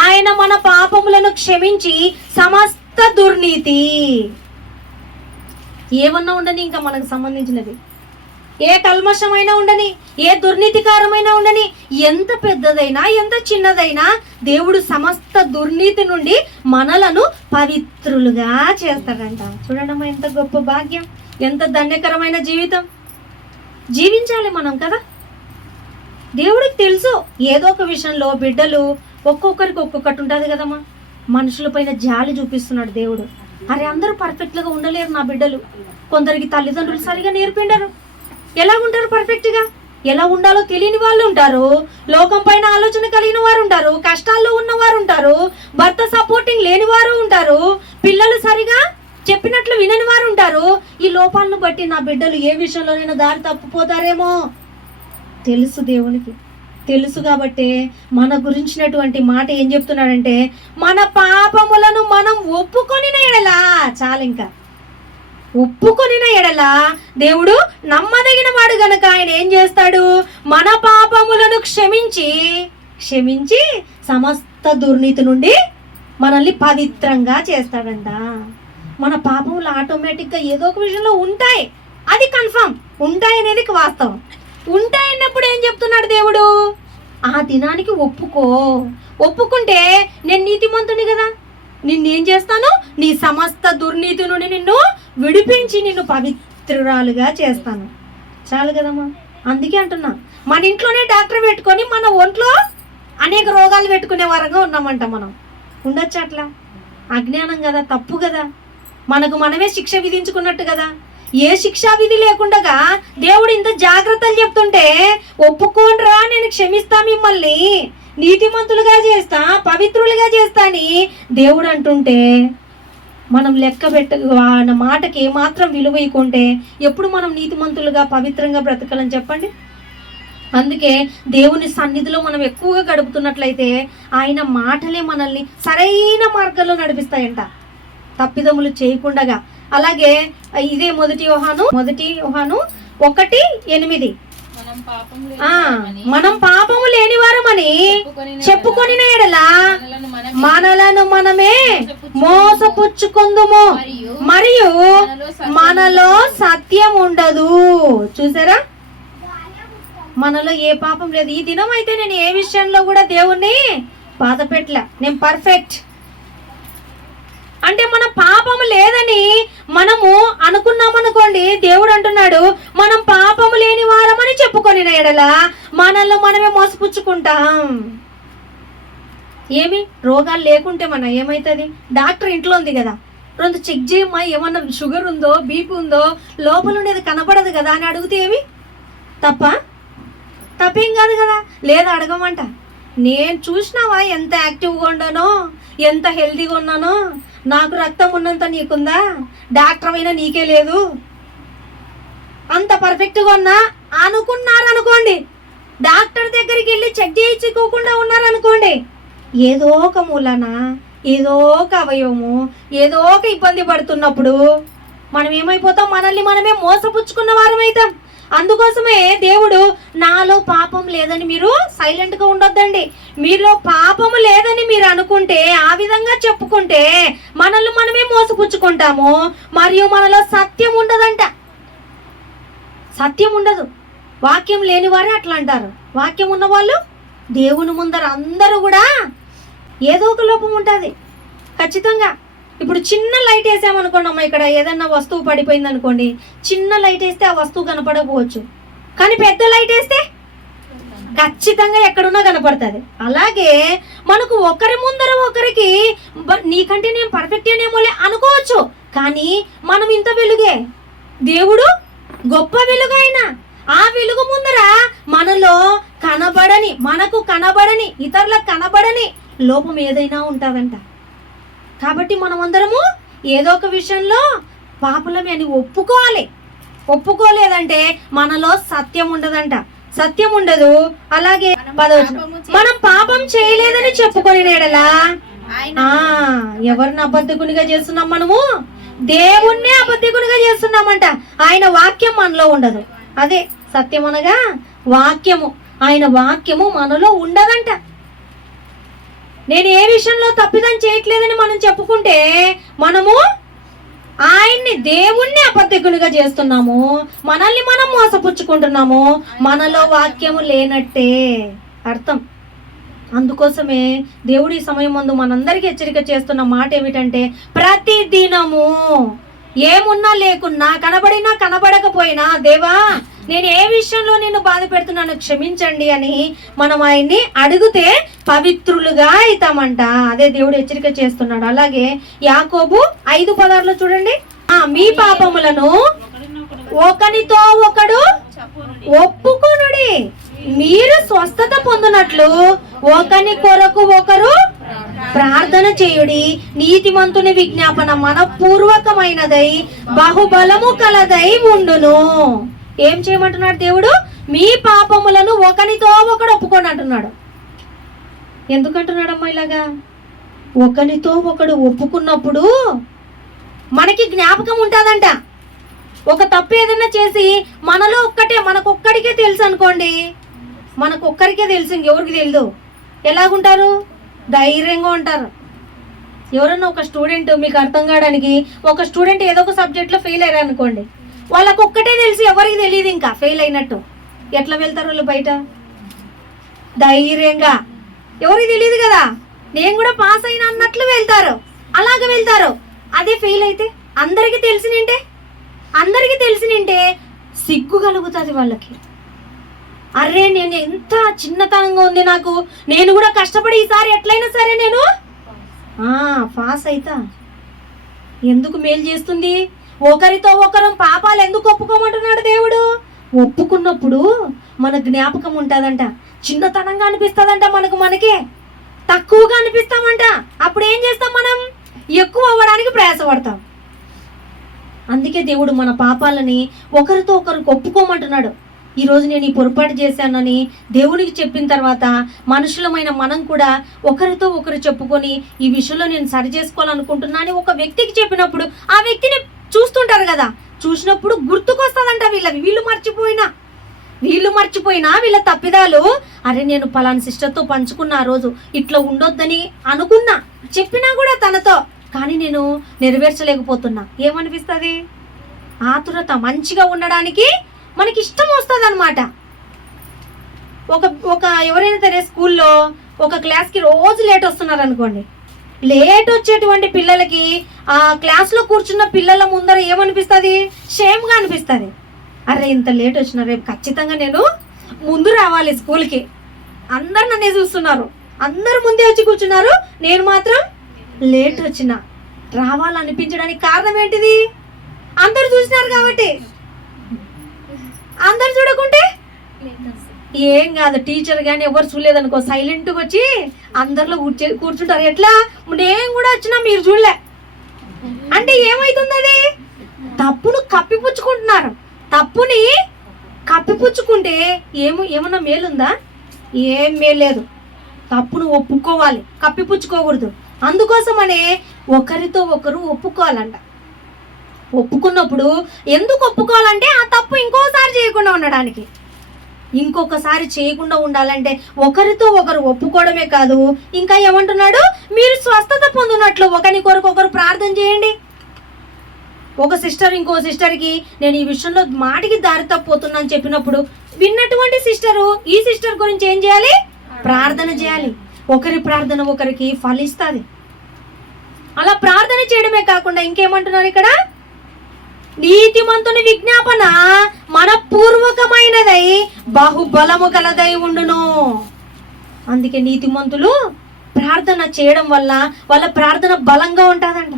ఆయన మన పాపములను క్షమించి సమస్త దుర్నీతి, ఏమన్నా ఉండని ఇంకా మనకు సంబంధించినది, ఏ కల్మషమైనా ఉండని, ఏ దుర్నీతికారమైనా ఉండని, ఎంత పెద్దదైనా ఎంత చిన్నదైనా దేవుడు సమస్త దుర్నీతి నుండి మనలను పవిత్రులుగా చేస్తాడంట. చూడడం ఎంత గొప్ప భాగ్యం, ఎంత ధన్యకరమైన జీవితం జీవించాలి మనం కదా. దేవుడికి తెలుసు ఏదో ఒక విషయంలో బిడ్డలు ఒక్కొక్కరికి ఒక్కొక్కటి ఉంటుంది కదమ్మా. మనుషుల పైన జాలి చూపిస్తున్నాడు దేవుడు. అరే అందరూ పర్ఫెక్ట్గా ఉండలేరు నా బిడ్డలు, కొందరికి తల్లిదండ్రులు సరిగా నేర్పిండరు. ఎలా ఉంటారు పర్ఫెక్ట్గా? ఎలా ఉండాలో తెలియని వాళ్ళు ఉంటారు, లోకం పైన ఆలోచన కలిగిన వారు ఉంటారు, కష్టాల్లో ఉన్నవారు ఉంటారు, భర్త సపోర్టింగ్ లేని వారు ఉంటారు, పిల్లలు సరిగా చెప్పినట్లు వినని వారు ఉంటారు. ఈ లోపాలను బట్టి నా బిడ్డలు ఏ విషయంలోనైనా దారి తప్పిపోతారేమో తెలుసు, దేవునికి తెలుసు. కాబట్టి మన గురించినటువంటి మాట ఏం చెప్తున్నాడంటే, మన పాపములను మనం ఒప్పుకొనిన ఎడలా చాలు. ఇంకా ఒప్పుకొనిన ఎడల దేవుడు నమ్మదగిన వాడు గనక ఆయన ఏం చేస్తాడు? మన పాపములను క్షమించి సమస్త దుర్నీతి నుండి మనల్ని పవిత్రంగా చేస్తాడంట. మన పాపములు ఆటోమేటిక్గా ఏదో ఒక విషయంలో ఉంటాయి, అది కన్ఫర్మ్, ఉంటాయి అనేది వాస్తవం. ఉంటాయన్నప్పుడు ఏం చెప్తున్నాడు దేవుడు? ఆ దినానికి ఒప్పుకుంటే నేను నీతిమంతుని కదా, నిన్నేం చేస్తాను, నీ సమస్త దుర్నీతి నుండి నిన్ను విడిపించి నిన్ను పవిత్రురాలుగా చేస్తాను. చాలు కదమ్మా. అందుకే అంటున్నా, మన ఇంట్లోనే డాక్టర్ పెట్టుకొని మన ఒంట్లో అనేక రోగాలు పెట్టుకునే వారంగా ఉన్నామంట. మనం ఉండొచ్చు అట్లా? అజ్ఞానం కదా, తప్పు కదా, మనకు మనమే శిక్ష విధించుకున్నట్టు కదా. ఏ శిక్షా విధి లేకుండా దేవుడు ఇంత జాగ్రత్తలు చెప్తుంటే ఒప్పుకోండ్రా, నేను క్షమిస్తా, మిమ్మల్ని నీతిమంతులుగా చేస్తా, పవిత్రులుగా చేస్తా అని దేవుడు అంటుంటే మనం లెక్క ఆయన మాటకి ఏమాత్రం విలువ ఇవ్వకుంటే ఎప్పుడు మనం నీతిమంతులుగా పవిత్రంగా బ్రతకాలని చెప్పండి? అందుకే దేవుని సన్నిధిలో మనం ఎక్కువగా గడుపుతున్నట్లయితే ఆయన మాటలే మనల్ని సరైన మార్గంలో నడిపిస్తాయంట, తప్పిదములు చేయకుండా. అలాగే ఇదే మొదటి యోహాను 1:8, మనం పాపము లేని వారమని చెప్పుకొని ఎడల మనలను మనమే మోసపుచ్చుకుందుము, మరియు మనలో సత్యం ఉండదు. చూసారా, మనలో ఏ పాపం లేదు. ఈ దినం అయితే నేను ఏ విషయంలో కూడా దేవుణ్ణి బాధ పెట్టలే, నేను పర్ఫెక్ట్ అంటే మన పాపము లేదని మనము అనుకున్నామనుకోండి, దేవుడు అంటున్నాడు మనం పాపము లేని వారమని చెప్పుకొని ఎడల మనల్ని మనమే మోసపుచ్చుకుంటాం. ఏమి రోగాలు లేకుంటే మన ఏమవుతుంది? డాక్టర్ ఇంట్లో ఉంది కదా, రెండు చెక్ చేయమ్మా, ఏమన్నా షుగర్ ఉందో, బీపీ ఉందో, లోపల ఉండేది కనపడదు కదా అని అడిగితే ఏమి తప్పేం కాదు కదా. లేదా అడగమంట, నేను చూసినావా ఎంత యాక్టివ్గా ఉన్నానో, ఎంత హెల్తీగా ఉన్నానో, నాకు రక్తం ఉన్నంత నీకుందా, డాక్టర్ అయినా నీకే లేదు, అంత పర్ఫెక్ట్గా ఉన్నా అనుకున్నారనుకోండి, డాక్టర్ దగ్గరికి వెళ్ళి చెక్ చేయించుకోకుండా ఉన్నారనుకోండి, ఏదో ఒక మూలన ఏదో ఒక అవయవము ఏదో ఒక ఇబ్బంది పడుతున్నప్పుడు మనం ఏమైపోతాం? మనల్ని మనమే మోసపుచ్చుకున్న వారమైతాం. అందుకోసమే దేవుడు నాలో పాపం లేదని మీరు సైలెంట్గా ఉండొద్దండి. మీలో పాపము లేదని మీరు అనుకుంటే, ఆ విధంగా చెప్పుకుంటే మనల్ని మనమే మోసపుచ్చుకుంటాము, మరియు మనలో సత్యం ఉండదంట. సత్యం ఉండదు. వాక్యం లేని వారే అట్లా అంటారు. వాక్యం ఉన్న వాళ్ళు దేవుని ముందర అందరూ కూడా ఏదో ఒక లోపం ఉంటుంది ఖచ్చితంగా. ఇప్పుడు చిన్న లైట్ వేసామనుకోండి అమ్మ, ఇక్కడ ఏదన్నా వస్తువు పడిపోయింది అనుకోండి, చిన్న లైట్ వేస్తే ఆ వస్తువు కనపడకపోవచ్చు, కానీ పెద్ద లైట్ వేస్తే ఖచ్చితంగా ఎక్కడున్నా కనపడుతుంది. అలాగే మనకు ఒకరి ముందర ఒకరికి నీకంటే నేను పర్ఫెక్టేనేమోలే అనుకోవచ్చు, కానీ మనం ఇంత వెలుగే, దేవుడు గొప్ప వెలుగు. అయినా ఆ వెలుగు ముందర మనలో మనకు కనబడని ఇతరులకు కనబడని లోపం ఏదైనా ఉంటుందంట. కాబట్టి మనమందరము ఏదో ఒక విషయంలో పాపులమే అని ఒప్పుకోవాలి. ఒప్పుకోలేదంటే మనలో సత్యం ఉండదంట, సత్యం ఉండదు. అలాగే మనం పాపం చేయలేదని చెప్పుకొని ఎడలా ఎవరిని అబద్ధకునిగా చేస్తున్నాం? మనము దేవుణ్ణే అబద్ధకునిగా చేస్తున్నామంట. ఆయన వాక్యం మనలో ఉండదు. అదే సత్యం అనగా వాక్యము. ఆయన వాక్యము మనలో ఉండదంట. నేను ఏ విషయంలో తప్పిదం చేయట్లేదని మనం చెప్పుకుంటే మనము ఆయన్ని దేవుణ్ణి అబద్ధకునిగా చేస్తున్నాము, మనల్ని మనం మోసపుచ్చుకుంటున్నాము, మనలో వాక్యము లేనట్టే అర్థం. అందుకోసమే దేవుడి సమయం ముందు మనందరికీ హెచ్చరిక చేస్తున్న మాట ఏమిటంటే, ప్రతి దినము ఏమున్నా లేకున్నా, కనబడినా కనబడకపోయినా, దేవా నేను ఏ విషయంలో నిన్ను బాధ పెడుతున్నాను క్షమించండి అని మనం ఆయన్ని అడిగితే పవిత్రులుగా అవుతామంట. అదే దేవుడు హెచ్చరిక చేస్తున్నాడు. అలాగే యాకోబు 5:16 చూడండి, మీ పాపములను ఒకనితో ఒకడు ఒప్పుకొనుడి, మీరు స్వస్థత పొందినట్లు ఒకని కొరకు ఒకరు ప్రార్థన చేయుడి. నీతిమంతుని విజ్ఞాపన మనపూర్వకమైనదై బహుబలము కలదై ఉండును. ఏం చేయమంటున్నాడు దేవుడు? మీ పాపములను ఒకనితో ఒకడు ఒప్పుకోండి అంటున్నాడు. ఎందుకంటున్నాడమ్మా ఇలాగా? ఒకనితో ఒకడు ఒప్పుకున్నప్పుడు మనకి జ్ఞాపకం ఉంటుందంట. ఒక తప్పు ఏదైనా చేసి మనలో మనకొక్కడికే తెలుసు అనుకోండి, మనకొక్కరికే తెలుసు, ఇంకెవరికి తెలియదు. ఎలాగుంటారు? ధైర్యంగా ఉంటారు. ఎవరన్నా ఒక స్టూడెంట్, మీకు అర్థం కావడానికి, ఒక స్టూడెంట్ ఏదో ఒక సబ్జెక్ట్లో ఫెయిల్ అయ్యారు అనుకోండి, వాళ్ళకొక్కటే తెలిసి ఎవరికి తెలియదు ఇంకా ఫెయిల్ అయినట్టు. ఎట్లా వెళ్తారు వాళ్ళు బయట? ధైర్యంగా, ఎవరికి తెలియదు కదా, నేను కూడా పాస్ అయినా అన్నట్లు వెళ్తారు, అలాగ వెళ్తారు. అదే ఫెయిల్ అయితే అందరికీ తెలిసి నింటే సిగ్గు కలుగుతుంది వాళ్ళకి. అరే నేను ఎంత చిన్నతనంగా ఉంది నాకు, నేను కూడా కష్టపడి ఈసారి ఎట్లయినా సరే నేను పాస్ అవుతా. ఎందుకు మేలు చేస్తుంది? ఒకరితో ఒకరం పాపాలు ఎందుకు ఒప్పుకోమంటున్నాడు దేవుడు? ఒప్పుకున్నప్పుడు మన జ్ఞాపకం ఉంటుందంట, చిన్నతనంగా అనిపిస్తుందంట, మనకే తక్కువగా అనిపిస్తామంట. అప్పుడు ఏం చేస్తాం? మనం ఎక్కువ అవ్వడానికి ప్రయాసపడతాం. అందుకే దేవుడు మన పాపాలని ఒకరితో ఒకరికి ఒప్పుకోమంటున్నాడు. ఈరోజు నేను ఈ పొరపాటు చేశానని దేవునికి చెప్పిన తర్వాత మనుషులమైన మనం కూడా ఒకరితో ఒకరు చెప్పుకొని ఈ విషయంలో నేను సరి చేసుకోవాలనుకుంటున్నా అని ఒక వ్యక్తికి చెప్పినప్పుడు ఆ వ్యక్తిని చూస్తుంటారు కదా, చూసినప్పుడు గుర్తుకొస్తుందంట వీళ్ళు మర్చిపోయినా వీళ్ళ తప్పిదాలు. అరే నేను పలానా సిస్టర్తో పంచుకున్న ఆ రోజు ఇట్లా ఉండొద్దని అనుకున్నా, చెప్పినా కూడా తనతో, కానీ నేను నెరవేర్చలేకపోతున్నా. ఏమనిపిస్తుంది? ఆతురత. మంచిగా ఉండడానికి మనకి ఇష్టం వస్తుంది అనమాట. ఒక ఎవరైనా సరే స్కూల్లో ఒక క్లాస్కి రోజు లేట్ వస్తున్నారు అనుకోండి, లేట్ వచ్చేటువంటి పిల్లలకి ఆ క్లాస్లో కూర్చున్న పిల్లల ముందర ఏమనిపిస్తుంది? షేమ్గా అనిపిస్తుంది. అరే ఇంత లేట్ వచ్చిన, రేపు ఖచ్చితంగా నేను ముందు రావాలి స్కూల్కి. అందరు నన్నే చూస్తున్నారు, అందరు ముందే వచ్చి కూర్చున్నారు, నేను మాత్రం లేట్ వచ్చిన. రావాలనిపించడానికి కారణం ఏంటిది? అందరు చూసినారు కాబట్టి. అందరు చూడకుంటే ఏం కాదు, టీచర్ కానీ ఎవరు చూడలేదనుకో, సైలెంట్గా వచ్చి అందరిలో కూర్చుంటారు. ఎట్లా? నేను కూడా వచ్చినా మీరు చూడలే అంటే ఏమవుతుంది? అది తప్పును కప్పిపుచ్చుకుంటున్నారు. తప్పుని కప్పిపుచ్చుకుంటే ఏమన్నా మేలుందా? ఏం మేలేదు. తప్పును ఒప్పుకోవాలి, కప్పిపుచ్చుకోకూడదు. అందుకోసమనే ఒకరితో ఒకరు ఒప్పుకోవాలంట. ఒప్పుకున్నప్పుడు ఎందుకు ఒప్పుకోవాలంటే ఆ తప్పు ఇంకోసారి చేయకుండా ఉండడానికి. ఇంకొకసారి చేయకుండా ఉండాలంటే ఒకరితో ఒకరు ఒప్పుకోవడమే కాదు, ఇంకా ఏమంటున్నాడు? మీరు స్వస్థత పొందినట్లు ఒకరి కొరకు ఒకరు ప్రార్థన చేయండి. ఒక సిస్టర్ ఇంకో సిస్టర్కి నేను ఈ విషయంలో మాటికి దారి తప్పిపోతున్నా అని చెప్పినప్పుడు విన్నటువంటి సిస్టరు ఈ సిస్టర్ గురించి ఏం చేయాలి? ప్రార్థన చేయాలి. ఒకరి ప్రార్థన ఒకరికి ఫలిస్తుంది. అలా ప్రార్థన చేయడమే కాకుండా ఇంకేమంటున్నారు ఇక్కడ? నీతిమంతుని విజ్ఞాపన మనపూర్వకమైనదై బాహుబలము గలదై ఉండును. అందుకే నీతిమంతులు ప్రార్థన చేయడం వల్ల వాళ్ళ ప్రార్థన బలంగా ఉంటుందంట.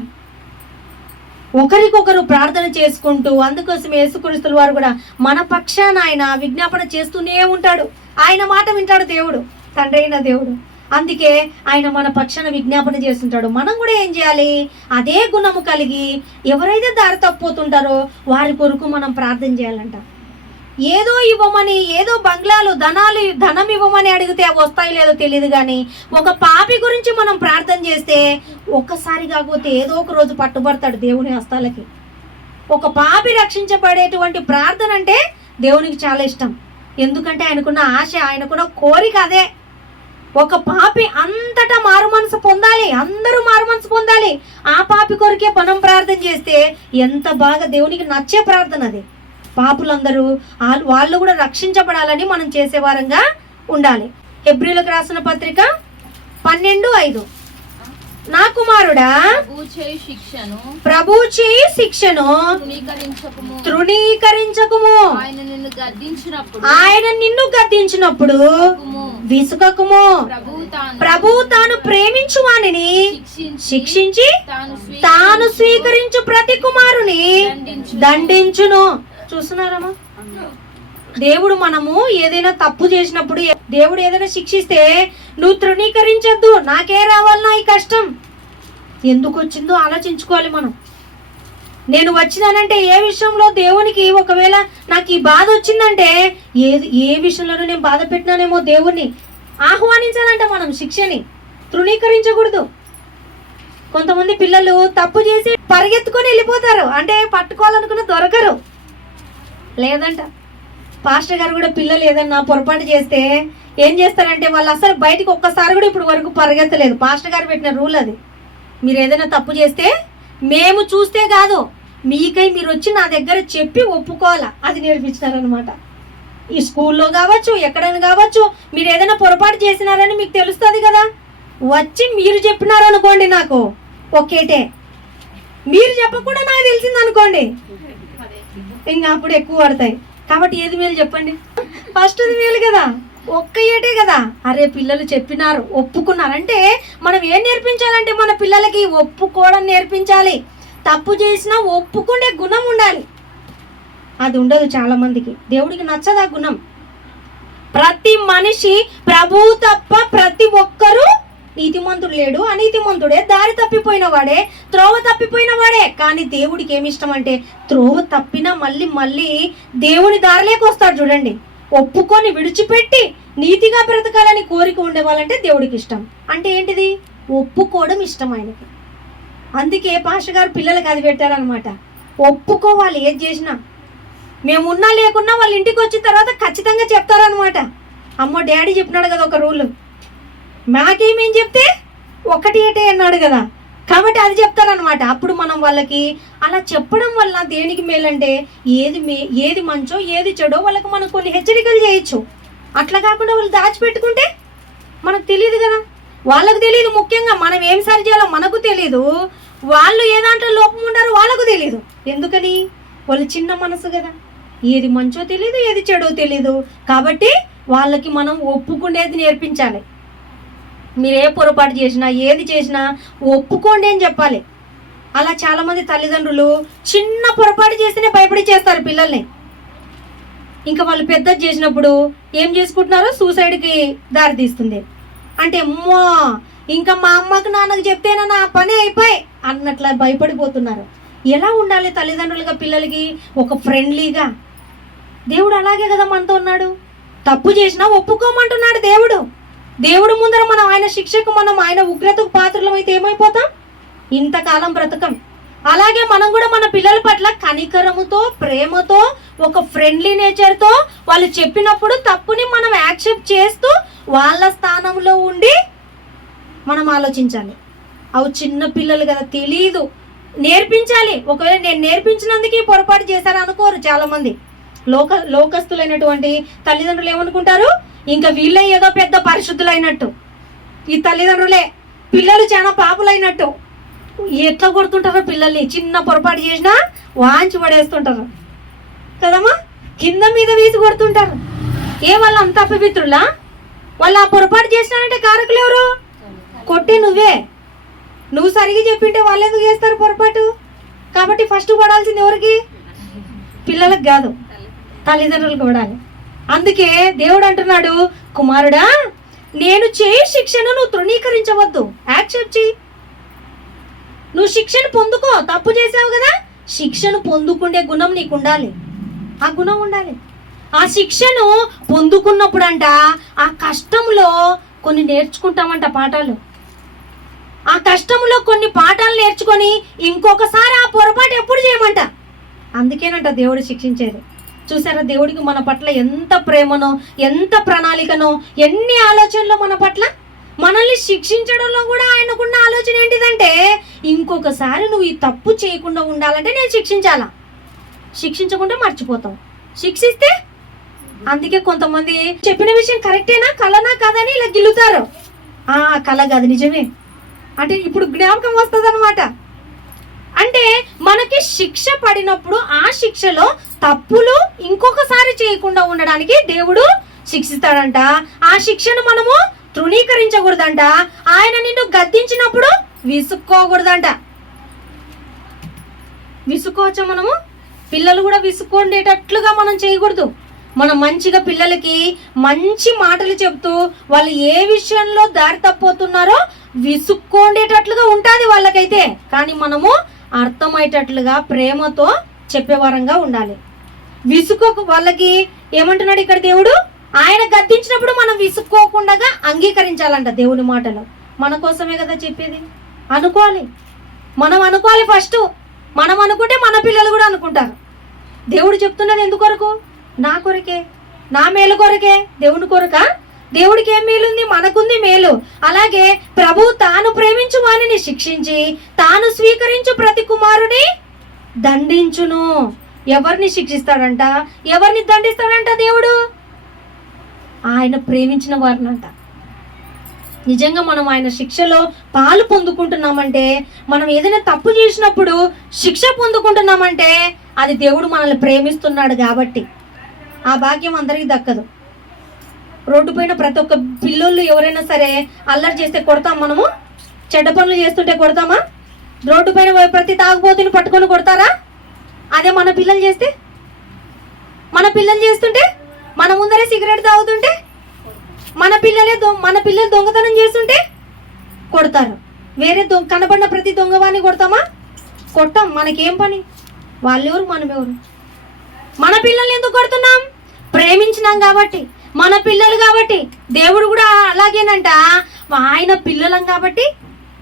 ఒకరికొకరు ప్రార్థన చేసుకుంటూ, అందుకోసం యేసుక్రీస్తుల వారు కూడా మన పక్షాన ఆయన విజ్ఞాపన చేస్తూనే ఉంటాడు. ఆయన మాట వింటాడు దేవుడు, తండ్రి అయిన దేవుడు. అందుకే ఆయన మన పక్షాన విజ్ఞాపన చేస్తుంటాడు. మనం కూడా ఏం చేయాలి? అదే గుణము కలిగి ఎవరైతే దారి తప్పిపోతుంటారో వారి కొరకు మనం ప్రార్థన చేయాలంట. ఏదో ఇవ్వమని, ఏదో బంగ్లాలు ధనం ఇవ్వమని అడిగితే అవి వస్తాయి లేదో తెలియదు, కానీ ఒక పాపి గురించి మనం ప్రార్థన చేస్తే ఒక్కసారి కాకపోతే ఏదో ఒక రోజు పట్టుబడతాడు దేవుని హస్తాలకి. ఒక పాపి రక్షించబడేటువంటి ప్రార్థన అంటే దేవునికి చాలా ఇష్టం. ఎందుకంటే ఆయనకున్న ఆశ, ఆయనకున్న కోరిక అదే. ఒక పాపి అంతటా మారు మనసు పొందాలి, అందరూ మారు మనసు పొందాలి. ఆ పాపి కొరికే మనం ప్రార్థన చేస్తే ఎంత బాగా దేవునికి నచ్చే ప్రార్థన అది. పాపులందరూ వాళ్ళు కూడా రక్షించబడాలని మనం చేసేవారంగా ఉండాలి. హెబ్రీలకు రాసిన పత్రిక 12:5, నా కుమారుడా ప్రభు చేయి శిక్షను తృణీకరించకుము, ఆయన నిన్ను గద్దించినప్పుడు విసుకకుము. ప్రభు తాను ప్రేమించు వానిని శిక్షించి తాను స్వీకరించు ప్రతి కుమారుని దండించును. చూస్తున్నారమ్మా, దేవుడు మనము ఏదైనా తప్పు చేసినప్పుడు దేవుడు ఏదైనా శిక్షిస్తే నువ్వు తృణీకరించద్దు. నాకే రావాలన్నా ఈ కష్టం, ఎందుకు వచ్చిందో ఆలోచించుకోవాలి మనం. నేను వచ్చినానంటే ఏ విషయంలో దేవునికి, ఒకవేళ నాకు ఈ బాధ వచ్చిందంటే ఏ విషయంలోనూ నేను బాధ పెట్టినానేమో దేవుణ్ణి ఆహ్వానించాలంట. మనం శిక్షని తృణీకరించకూడదు. కొంతమంది పిల్లలు తప్పు చేసి పరిగెత్తుకొని వెళ్ళిపోతారు, అంటే పట్టుకోవాలనుకున్న దొరకరు. లేదంట, పాస్టర్ గారు కూడా పిల్లలు ఏదన్నా పొరపాటు చేస్తే ఏం చేస్తారంటే వాళ్ళు అసలు బయటకు ఒక్కసారి కూడా ఇప్పుడు వరకు పరిగెత్తలేదు. పాస్టర్ గారు పెట్టిన రూల్ అది. మీరు ఏదైనా తప్పు చేస్తే మేము చూస్తే కాదు, మీకై మీరు వచ్చి నా దగ్గర చెప్పి ఒప్పుకోవాలా, అది నేర్పించినారనమాట. ఈ స్కూల్లో కావచ్చు, ఎక్కడైనా కావచ్చు, మీరు ఏదైనా పొరపాటు చేసినారని మీకు తెలుస్తుంది కదా. వచ్చి మీరు చెప్పినారనుకోండి, నాకు ఒకేటే. మీరు చెప్పకుండా నాకు తెలిసింది అనుకోండి, ఇంకా అప్పుడు ఎక్కువ పడతాయి. కాబట్టి ఏది మేలు చెప్పండి? ఫస్ట్ది మేలు కదా, ఒక్క ఏటే కదా. అరే పిల్లలు చెప్పినారు, ఒప్పుకున్నారంటే మనం ఏం నేర్పించాలంటే మన పిల్లలకి ఒప్పుకోవడం నేర్పించాలి. తప్పు చేసినా ఒప్పుకునే గుణం ఉండాలి. అది ఉండదు చాలా మందికి, దేవుడికి నచ్చదు ఆ గుణం. ప్రతి మనిషి ప్రభువు తప్ప ప్రతి ఒక్కరూ నీతిమంతుడు లేడు, అనీతిమంతుడే, దారి తప్పిపోయిన వాడే, త్రోవ తప్పిపోయిన వాడే. కానీ దేవుడికి ఏమి ఇష్టం అంటే త్రోవ తప్పినా మళ్ళీ మళ్ళీ దేవుని దారిలోకి వస్తాడు చూడండి. ఒప్పుకొని విడిచిపెట్టి నీతిగా బ్రతకాలని కోరిక ఉండేవాళ్ళంటే దేవుడికి ఇష్టం. అంటే ఏంటిది? ఒప్పుకోవడం ఇష్టం ఆయనకి. అందుకే పాష గారు పిల్లలకి అది పెట్టారనమాట, ఒప్పుకోవాలి. ఏది చేసినా మేము ఉన్నా లేకున్నా వాళ్ళ ఇంటికి వచ్చిన తర్వాత ఖచ్చితంగా చెప్తారనమాట. అమ్మో డాడీ చెప్పినాడు కదా ఒక రూల్, మాకేమేం చెప్తే ఒకటి ఏటే అన్నాడు కదా, కాబట్టి అది చెప్తారనమాట. అప్పుడు మనం వాళ్ళకి అలా చెప్పడం వల్ల దేనికి మేలంటే ఏది మంచో ఏది చెడో వాళ్ళకి మనం కొన్ని హెచ్చరికలు చేయొచ్చు. అట్లా కాకుండా వాళ్ళు దాచిపెట్టుకుంటే మనకు తెలియదు కదా, వాళ్ళకు తెలియదు. ముఖ్యంగా మనం ఏం సరి చేయాలో మనకు తెలియదు, వాళ్ళు ఏ దాంట్లో లోపం ఉన్నారో వాళ్ళకు తెలియదు. ఎందుకని? వాళ్ళు చిన్న మనసు కదా, ఏది మంచో తెలియదు, ఏది చెడో తెలియదు. కాబట్టి వాళ్ళకి మనం ఒప్పుకునేది నేర్పించాలి. మీరు ఏ పొరపాటు చేసినా ఏది చేసినా ఒప్పుకోండి అని చెప్పాలి. అలా చాలామంది తల్లిదండ్రులు చిన్న పొరపాటు చేస్తేనే భయపడి చేస్తారు పిల్లల్ని. ఇంకా వాళ్ళు పెద్దది చేసినప్పుడు ఏం చేసుకుంటున్నారో సూసైడ్కి దారి తీస్తుంది. అంటే అమ్మో ఇంకా మా అమ్మకు నాన్నకు చెప్తేనా నా పని అయిపోయి అన్నట్లా భయపడిపోతున్నారు. ఎలా ఉండాలి తల్లిదండ్రులుగా పిల్లలకి? ఒక ఫ్రెండ్లీగా. దేవుడు అలాగే కదా మనతో ఉన్నాడు. తప్పు చేసినా ఒప్పుకోమంటున్నాడు దేవుడు. దేవుడు ముందర మనం ఆయన శిక్షకు, మనం ఆయన ఉగ్రతకు పాత్రలం అయితే ఏమైపోతాం? ఇంతకాలం బ్రతకం. అలాగే మనం కూడా మన పిల్లల పట్ల కనికరముతో, ప్రేమతో, ఒక ఫ్రెండ్లీ నేచర్తో వాళ్ళు చెప్పినప్పుడు తప్పుని మనం యాక్సెప్ట్ చేస్తూ వాళ్ళ స్థానంలో ఉండి మనం ఆలోచించాలి. అవి చిన్న పిల్లలు కదా, తెలీదు, నేర్పించాలి. ఒకవేళ నేను నేర్పించినందుకు పొరపాటు చేశారు అనుకోరు చాలామంది. లోకస్తులైనటువంటి తల్లిదండ్రులు ఏమనుకుంటారు, ఇంకా వీళ్ళే ఏదో పెద్ద పరిశుద్ధులైనట్టు, ఈ తల్లిదండ్రులే పిల్లలు చాలా పాపులైనట్టు. ఎట్లా కొడుతుంటారో పిల్లల్ని, చిన్న పొరపాటు చేసినా వాంచి పడేస్తుంటారు కదమ్మా, కింద మీద వీసి కొడుతుంటారు. వాళ్ళు అంత అపవిత్రులా? వాళ్ళు ఆ పొరపాటు చేసినారంటే కారకులు ఎవరు? కొట్టే నువ్వు సరిగా చెప్పింటే వాళ్ళు ఎందుకు చేస్తారు పొరపాటు? కాబట్టి ఫస్ట్ పడాల్సింది ఎవరికి? పిల్లలకు కాదు, తల్లిదండ్రులకు పడాలి. అందుకే దేవుడు అంటున్నాడు, కుమారుడా నేను చేయి శిక్షను నువ్వు తృణీకరించవద్దు, యాక్సెప్ట్ చేయి. నువ్వు శిక్షను పొందుకో, తప్పు చేసావు కదా, శిక్షను పొందుకునే గుణం నీకు ఉండాలి. ఆ గుణం ఉండాలి. ఆ శిక్షను పొందుకున్నప్పుడంట ఆ కష్టంలో కొన్ని నేర్చుకుంటామంట పాఠాలు. ఆ కష్టంలో కొన్ని పాఠాలు నేర్చుకొని ఇంకొకసారి ఆ పొరపాటు ఎప్పుడు చేయమంట. అందుకేనంట దేవుడు శిక్షించేది. చూసారా దేవుడికి మన పట్ల ఎంత ప్రేమనో, ఎంత ప్రణాళికనో, ఎన్ని ఆలోచనలు మన పట్ల. మనల్ని శిక్షించడంలో కూడా ఆయనకున్న ఆలోచన ఏంటిదంటే ఇంకొకసారి నువ్వు ఈ తప్పు చేయకుండా ఉండాలంటే నేను శిక్షించాలా. శిక్షించకుండా మర్చిపోతావు, శిక్షిస్తే. అందుకే కొంతమంది చెప్పిన విషయం కరెక్టేనా, కలనా కాదని ఇలా గిల్లుతారు. కల కాదు నిజమే అంటే ఇప్పుడు జ్ఞాపకం వస్తుంది అనమాట. అంటే మనకి శిక్ష పడినప్పుడు ఆ శిక్షలో తప్పులు ఇంకొకసారి చేయకుండా ఉండడానికి దేవుడు శిక్షిస్తాడంట. ఆ శిక్షను మనము తృణీకరించకూడదంట. ఆయన నిన్ను గద్దించినప్పుడు విసుక్కోకూడదంట. విసుక్కోవచ్చా మనము? పిల్లలు కూడా విసుక్కుండేటట్లుగా మనం చేయకూడదు. మనం మంచిగా పిల్లలకి మంచి మాటలు చెప్తూ వాళ్ళు ఏ విషయంలో దారి తప్పోతున్నారో విసుక్కోండేటట్లుగా ఉంటుంది వాళ్ళకైతే. కానీ మనము అర్థమయ్యేటట్లుగా ప్రేమతో చెప్పేవారంగా ఉండాలి. వాళ్ళకి ఏమంటున్నాడు ఇక్కడ దేవుడు? ఆయన గద్దించినప్పుడు మనం విసుక్కోకుండా అంగీకరించాలంట దేవుని మాటలు. మన కోసమే కదా చెప్పేది. మనం అనుకోవాలి ఫస్ట్. మనం అనుకుంటే మన పిల్లలు కూడా అనుకుంటారు. దేవుడు చెప్తున్నది ఎందుకొరకు? నా కొరకే, నా మేలు కొరకే. దేవుని కొరక? దేవుడికి ఏం మేలుంది? మనకుంది మేలు. అలాగే ప్రభు తాను ప్రేమించు వారిని శిక్షించి తాను స్వీకరించు ప్రతి కుమారుని దండించును. ఎవరిని శిక్షిస్తాడంట? ఎవరిని దండిస్తాడంట దేవుడు? ఆయన ప్రేమించిన వారినంట. నిజంగా మనం ఆయన శిక్షలో పాలు పొందుకుంటున్నామంటే, మనం ఏదైనా తప్పు చేసినప్పుడు శిక్ష పొందుకుంటున్నామంటే అది దేవుడు మనల్ని ప్రేమిస్తున్నాడు కాబట్టి. ఆ భాగ్యం అందరికీ దక్కదు. రోడ్డు పైన ప్రతి ఒక్క పిల్లోళ్ళు ఎవరైనా సరే అల్లరి చేస్తే కొడతాం మనము? చెడ్డ పనులు చేస్తుంటే కొడతామా? రోడ్డు పైన ప్రతి తాగుబోతుని పట్టుకొని కొడతారా? అదే మన పిల్లలు చేస్తే, మన పిల్లలు చేస్తుంటే, మన ముందరే సిగరెట్ తాగుతుంటే, మన పిల్లలు దొంగతనం చేస్తుంటే కొడతారు. వేరే కనబడిన ప్రతి దొంగవాన్ని కొడతామా? కొట్టాం. మనకేం పని? వాళ్ళెవరు, మనమెవరు? మన పిల్లల్ని ఎందుకు కొడుతున్నాం? ప్రేమించినాం కాబట్టి, మన పిల్లలు కాబట్టి. దేవుడు కూడా అలాగేనంట, ఆయన పిల్లలం కాబట్టి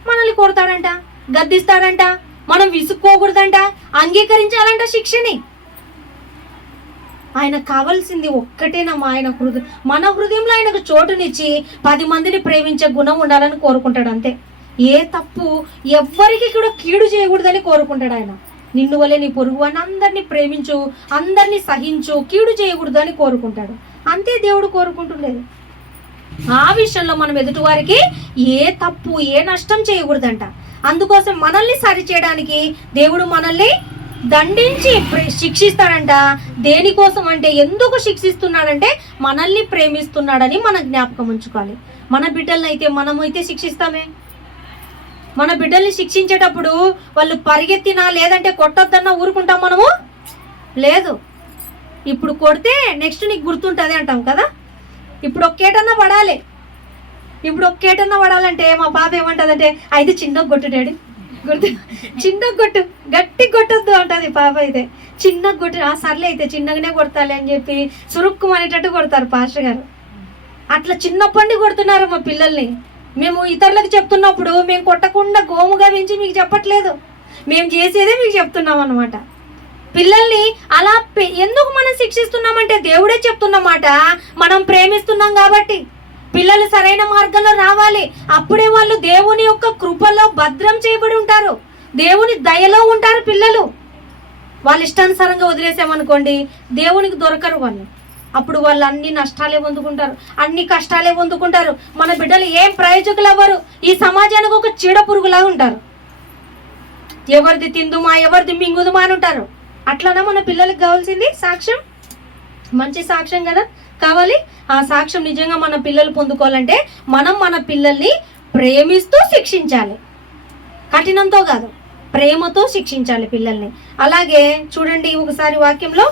మనల్ని కొడతాడంట, గద్దిస్తాడంట. మనం విసుక్కోకూడదంట, అంగీకరించాలంట శిక్షని. ఆయనకు కావాల్సింది ఒక్కటేనమ్మా, ఆయన మన హృదయంలో ఆయనకు చోటునిచ్చి 10 మందిని ప్రేమించే గుణం ఉండాలని కోరుకుంటాడు అంతే. ఏ తప్పు ఎవ్వరికి కూడా కీడు చేయకూడదని కోరుకుంటాడు ఆయన. నిన్ను వలె నీ పొరుగు అని అందరినీ ప్రేమించు, అందరినీ సహించు, కీడు చేయకూడదు అని కోరుకుంటాడు. అంతే దేవుడు కోరుకుంటుండేది. ఆ విషయంలో మనం ఎదుటివారికి ఏ తప్పు ఏ నష్టం చేయకూడదంట. అందుకోసం మనల్ని సరిచేయడానికి దేవుడు మనల్ని దండించి శిక్షిస్తాడంట. దేనికోసం అంటే, ఎందుకు శిక్షిస్తున్నాడంటే మనల్ని ప్రేమిస్తున్నాడని మనం జ్ఞాపకం ఉంచుకోవాలి. మన బిడ్డలను అయితే మనమైతే శిక్షిస్తామే. మన బిడ్డల్ని శిక్షించేటప్పుడు వాళ్ళు పరిగెత్తినా లేదంటే కొట్టొద్దన్నా ఊరుకుంటాం మనము? లేదు. ఇప్పుడు కొడితే నెక్స్ట్ నీకు గుర్తుంటుంది అంటాం కదా. ఇప్పుడు ఒక్కేటన్నా పడాలి. ఇప్పుడు ఒక్కేటన్నా పడాలంటే మా పాప ఏమంటుందంటే, అయితే చిన్న కొట్టు డాడీ, గుర్తు చిన్న కొట్టు, గట్టి కొట్టొద్దు అంటది పాప. అయితే చిన్న కొట్టు, సర్లే అయితే చిన్నగానే కొడతాలి అని చెప్పి సురుక్కుమనేటట్టు కొడతారు పాస్టర్ గారు. అట్లా చిన్నప్పటి కొడుతున్నారు మా పిల్లల్ని. మేము ఇతరులకు చెప్తున్నప్పుడు మేము కొట్టకుండా గోముగా పెంచి మీకు చెప్పట్లేదు, మేము చేసేదే మీకు చెప్తున్నాం అన్నమాట. పిల్లల్ని అలా ఎందుకు మనం శిక్షిస్తున్నామంటే దేవుడే చెప్తున్నమాట, మనం ప్రేమిస్తున్నాం కాబట్టి. పిల్లలు సరైన మార్గంలో రావాలి. అప్పుడే వాళ్ళు దేవుని యొక్క కృపలో భద్రం చేయబడి ఉంటారు, దేవుని దయలో ఉంటారు పిల్లలు. వాళ్ళు ఇష్టానుసారంగా వదిలేసామనుకోండి, దేవునికి దొరకరు వాళ్ళు. అప్పుడు వాళ్ళు అన్ని నష్టాలే పొందుకుంటారు, అన్ని కష్టాలే పొందుకుంటారు. మన బిడ్డలు ఏం ప్రయోజకులు అవ్వరు, ఈ సమాజానికి ఒక చీడ పురుగులా ఉంటారు. ఎవరిది తిందుమా, ఎవరిది మింగుదుమా అని ఉంటారు. అట్లానా మన పిల్లలకు కావాల్సింది? సాక్ష్యం, మంచి సాక్ష్యం కదా కావాలి. ఆ సాక్ష్యం నిజంగా మన పిల్లలు పొందుకోవాలంటే మనం మన పిల్లల్ని ప్రేమిస్తూ శిక్షించాలి, కఠినంతో కాదు, ప్రేమతో శిక్షించాలి పిల్లల్ని. అలాగే చూడండి ఒకసారి వాక్యంలో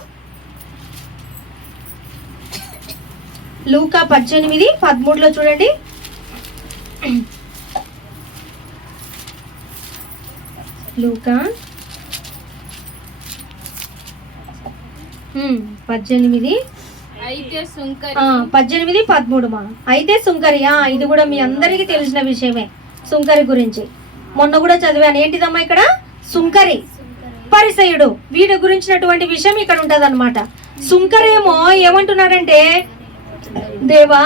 లూకా 18:13 చూడండి. లూకా 18:13 అయితే సుంకరి. ఇది కూడా మీ అందరికీ తెలిసిన విషయమే, సుంకరి గురించి మొన్న కూడా చదివాను. ఏంటిదమ్మా ఇక్కడ? సుంకరి, పరిసయుడు, వీడి గురించినటువంటి విషయం ఇక్కడ ఉంటది అనమాట. సుంకరేమో ఏమంటున్నాడంటే, దేవా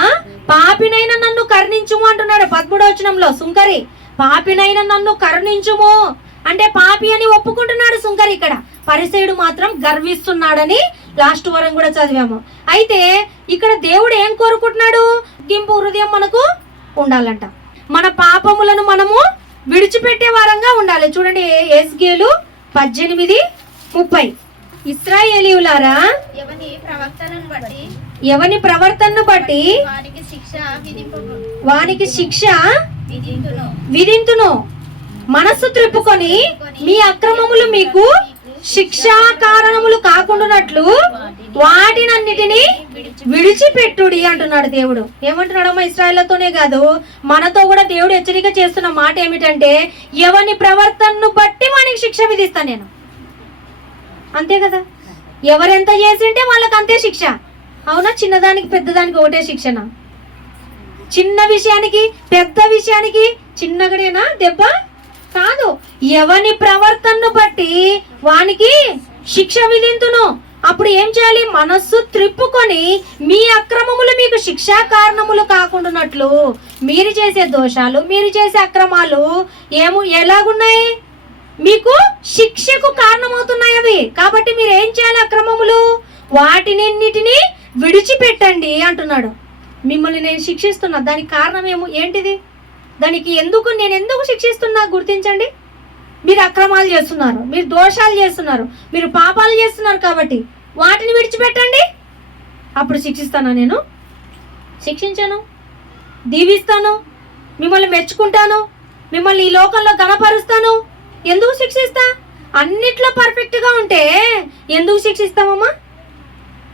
పాపినైనా నన్ను కరుణించుము అంటున్నాడు 13వ వచనంలో. సుంకరి పాపినైనా నన్ను కరుణించుము అంటే పాపి అని ఒప్పుకుంటున్నాడు సుంకరి. ఇక్కడ పరిసయుడు మాత్రం గర్విస్తున్నాడని లాస్ట్ వారం కూడా చదివాము. అయితే ఇక్కడ దేవుడు ఏం కోరుకుంటున్నాడు? గింపు హృదయం మనకు ఉండాలంట, మన పాపములను మనము విడిచిపెట్టే వారంగా ఉండాలి. చూడండి ఎస్గేలు 18:30. ఇశ్రాయేలీయులారా, ఎవని ప్రవర్తనను బట్టి వానికి శిక్ష విధింతును. మనస్సు త్రిప్పుకొని మీ అక్రమములు మీకు శిక్షా కారణములు కాకుండానట్లు వాటినన్నిటినీ విడిచిపెట్టుడి అంటున్నాడు దేవుడు. ఏమంటున్నాడమ్మా? ఇశ్రాయేలుతోనే కాదు, మనతో కూడా దేవుడు హెచ్చరిక చేస్తున్న మాట ఏమిటంటే, ఎవని ప్రవర్తనను బట్టి వానికి శిక్ష విధిస్తాను నేను. అంతే కదా, ఎవరెంత చేసింటే వాళ్ళకి అంతే శిక్ష. అవునా? చిన్నదానికి పెద్దదానికి ఒకటే శిక్షణ? చిన్న విషయానికి పెద్ద విషయానికి చిన్నగడేనా దెబ్బ? కాదు. ఎవని ప్రవర్తనను బట్టి వానికి శిక్ష విధింతును. అప్పుడు ఏం చేయాలి? మనస్సు త్రిప్పుకొని మీ అక్రమములు మీకు శిక్షా కారణములు కాకుండానట్లు, మీరు చేసే దోషాలు, మీరు చేసే అక్రమాలు ఎలాగున్నాయి? మీకు శిక్షకు కారణమవుతున్నాయి అవి. కాబట్టి మీరు ఏం చేయాలి? అక్రమములు వాటినన్నిటినీ విడిచిపెట్టండి అంటున్నాడు. మిమ్మల్ని నేను శిక్షిస్తున్నా, దానికి కారణం ఏంటిది? దానికి నేను ఎందుకు శిక్షిస్తున్నా గుర్తించండి. మీరు అక్రమాలు చేస్తున్నారు, మీరు దోషాలు చేస్తున్నారు, మీరు పాపాలు చేస్తున్నారు, కాబట్టి వాటిని విడిచిపెట్టండి. అప్పుడు శిక్షిస్తానా? నేను శిక్షించాను, దీవిస్తాను, మిమ్మల్ని మెచ్చుకుంటాను, మిమ్మల్ని ఈ లోకంలో ఘనపరుస్తాను. ఎందుకు శిక్షిస్తా? అన్నిట్లో పర్ఫెక్ట్గా ఉంటే ఎందుకు శిక్షిస్తామమ్మా?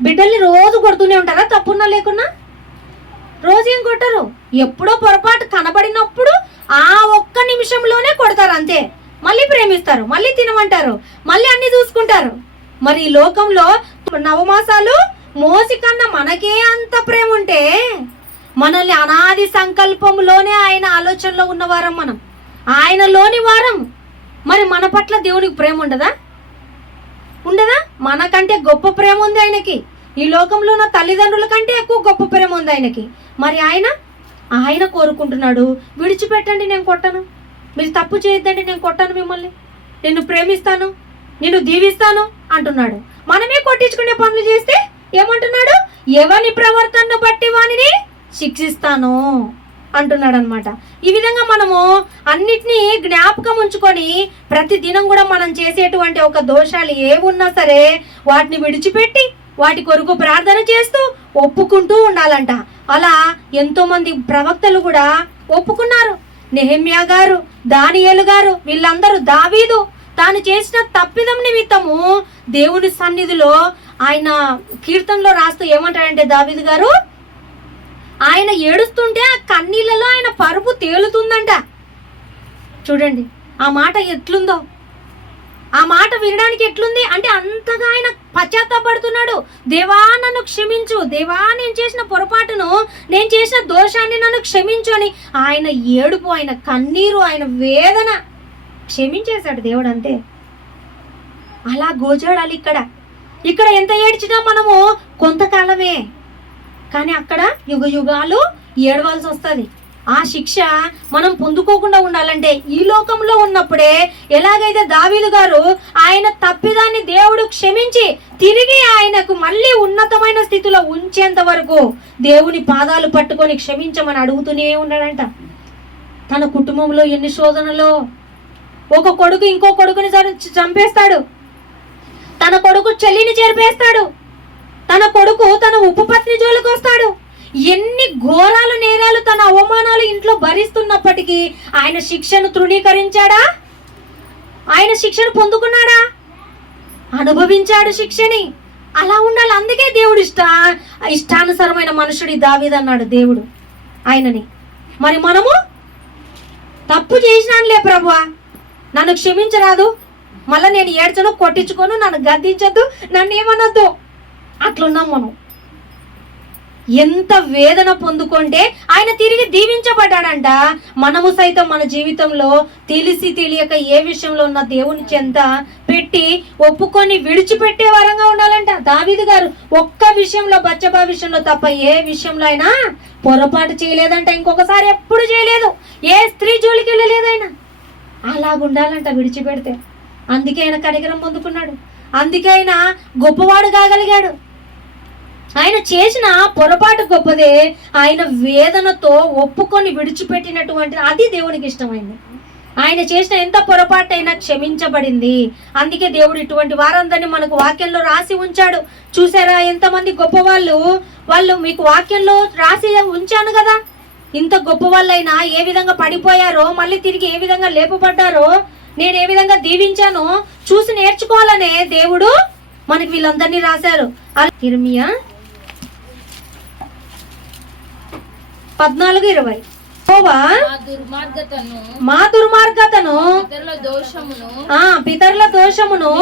బిడ్డల్ని రోజు కొడుతూనే ఉంటారా? తప్పున్నా లేకున్నా రోజు ఏం కొట్టరు. ఎప్పుడో పొరపాటు కనబడినప్పుడు ఆ ఒక్క నిమిషంలోనే కొడతారు, అంతే. మళ్ళీ ప్రేమిస్తారు, మళ్ళీ తినమంటారు, మళ్ళీ అన్ని చూసుకుంటారు. మరి ఈ లోకంలో నవమాసాలు మోసి కన్నా మనకే అంత ప్రేమ ఉంటే, మనల్ని అనాది సంకల్పంలోనే ఆయన ఆలోచనలో ఉన్నవారం, మనం ఆయనలోని వారం. మరి మన పట్ల దేవునికి ప్రేమ ఉండదా? మనకంటే గొప్ప ప్రేమ ఉంది ఆయనకి. ఈ లోకంలో ఉన్న తల్లిదండ్రుల కంటే ఎక్కువ గొప్ప ప్రేమ ఉంది ఆయనకి. మరి ఆయన కోరుకుంటున్నాడు, విడిచిపెట్టండి, నేను కొట్టను, మీరు తప్పు చేయొద్దండి, నేను కొట్టను, మిమ్మల్ని నిన్ను ప్రేమిస్తాను, నిన్ను దీవిస్తాను అంటున్నాడు. మనమే కొట్టించుకునే పనులు చేస్తే ఏమంటున్నాడు? ఎవని ప్రవర్తనను బట్టి వానిని శిక్షిస్తాను అంటున్నాడు అనమాట. ఈ విధంగా మనము అన్నిటినీ జ్ఞాపకం ఉంచుకొని ప్రతి దినం కూడా మనం చేసేటువంటి ఒక దోషాలు ఏమున్నా సరే వాటిని విడిచిపెట్టి వాటి కొరకు ప్రార్థన చేస్తూ ఒప్పుకుంటూ ఉండాలంట. అలా ఎంతో మంది ప్రవక్తలు కూడా ఒప్పుకున్నారు. నెహెమ్యా గారు, దానియేలు గారు, వీళ్ళందరూ దావీదు తాను చేసిన తప్పిదం నిమిత్తము దేవుని సన్నిధిలో ఆయన కీర్తనలో రాస్తూ ఏమంటాడంటే, దావీదు గారు ఆయన ఏడుస్తుంటే ఆ కన్నీళ్ళలో ఆయన పరుపు తేలుతుందంట. చూడండి ఆ మాట ఎట్లుందో, ఆ మాట వినడానికి ఎట్లుంది అంటే అంతగా ఆయన పశ్చాత్తాపడుతున్నాడు. దేవా నన్ను క్షమించు, దేవా నేను చేసిన పొరపాటును, నేను చేసిన దోషాన్ని నన్ను క్షమించు అని ఆయన ఏడుపు, ఆయన కన్నీరు, ఆయన వేదన క్షమించేశాడు దేవుడు, అంతే. అలా గోజాడాలి. ఇక్కడ ఎంత ఏడ్చినా మనము కొంతకాలమే, కానీ అక్కడ యుగ యుగాలు ఏడవలసి వస్తుంది. ఆ శిక్ష మనం పొందుకోకుండా ఉండాలంటే ఈ లోకంలో ఉన్నప్పుడే ఎలాగైతే దావీదు గారు ఆయన తప్పిదాన్ని దేవుడు క్షమించి తిరిగి ఆయనకు మళ్ళీ ఉన్నతమైన స్థితిలో ఉంచేంత వరకు దేవుని పాదాలు పట్టుకొని క్షమించమని అడుగుతూనే ఉన్నాడంట. తన కుటుంబంలో ఎన్ని శోధనలో, ఒక కొడుకు ఇంకో కొడుకుని చంపేస్తాడు, తన కొడుకు చెల్లిని చేర్పేస్తాడు, తన కొడుకు తన ఉపపత్ని జోలికి వస్తాడు. ఎన్ని ఘోరాలు, నేరాలు, తన అవమానాలు ఇంట్లో భరిస్తున్నప్పటికీ ఆయన శిక్షను తృణీకరించాడా? ఆయన శిక్షను పొందుకున్నాడా? అనుభవించాడు శిక్షని. అలా ఉండాలి. అందుకే దేవుడు ఇష్టానుసారమైన మనుషుడి దావీదు అన్నాడు దేవుడు ఆయనని. మరి మనము తప్పు చేసినానులే ప్రభువా, నన్ను క్షమించరాదు, మళ్ళీ నేను ఏడ్చను, కొట్టించుకోను, నన్ను గద్దించద్దు, నన్ను ఏమనొద్దు, అట్లున్నాం మనం. ఎంత వేదన పొందుకుంటే ఆయన తిరిగి దీవించబడ్డాడంట. మనము సైతం మన జీవితంలో తెలిసి తెలియక ఏ విషయంలో ఉన్న దేవుని చెంత పెట్టి ఒప్పుకొని విడిచిపెట్టే వరంగా ఉండాలంట. దావీదు గారు ఒక్క విషయంలో, బచ్చబా విషయంలో తప్ప ఏ విషయంలో అయినా పొరపాటు చేయలేదంట. ఇంకొకసారి ఎప్పుడు చేయలేదు. ఏ స్త్రీ జోలికి వెళ్ళలేదు ఆయన. అలాగుండాలంట విడిచిపెడితే. అందుకే ఆయన కనికరం పొందుకున్నాడు, అందుకే ఆయన గొప్పవాడు కాగలిగాడు. ఆయన చేసిన పొరపాటు గొప్పదే, ఆయన వేదనతో ఒప్పుకొని విడిచిపెట్టినటువంటి అది దేవునికి ఇష్టమైంది. ఆయన చేసిన ఎంత పొరపాటు అయినా క్షమించబడింది. అందుకే దేవుడు ఇటువంటి వారందరినీ మనకు వాక్యంలో రాసి ఉంచాడు. చూసారా ఎంతమంది వాళ్ళు మీకు వాక్యంలో రాసి ఉంచాను కదా. ఇంత గొప్ప వాళ్ళైనా ఏ విధంగా పడిపోయారో, మళ్ళీ తిరిగి ఏ విధంగా లేపబడ్డారో, నేను ఏ విధంగా దీవించానో చూసి నేర్చుకోవాలనే దేవుడు మనకి వీళ్ళందరినీ రాశారు. ఇర్మియా 14:20 మా దుర్మార్గతను పితరుల దోషమును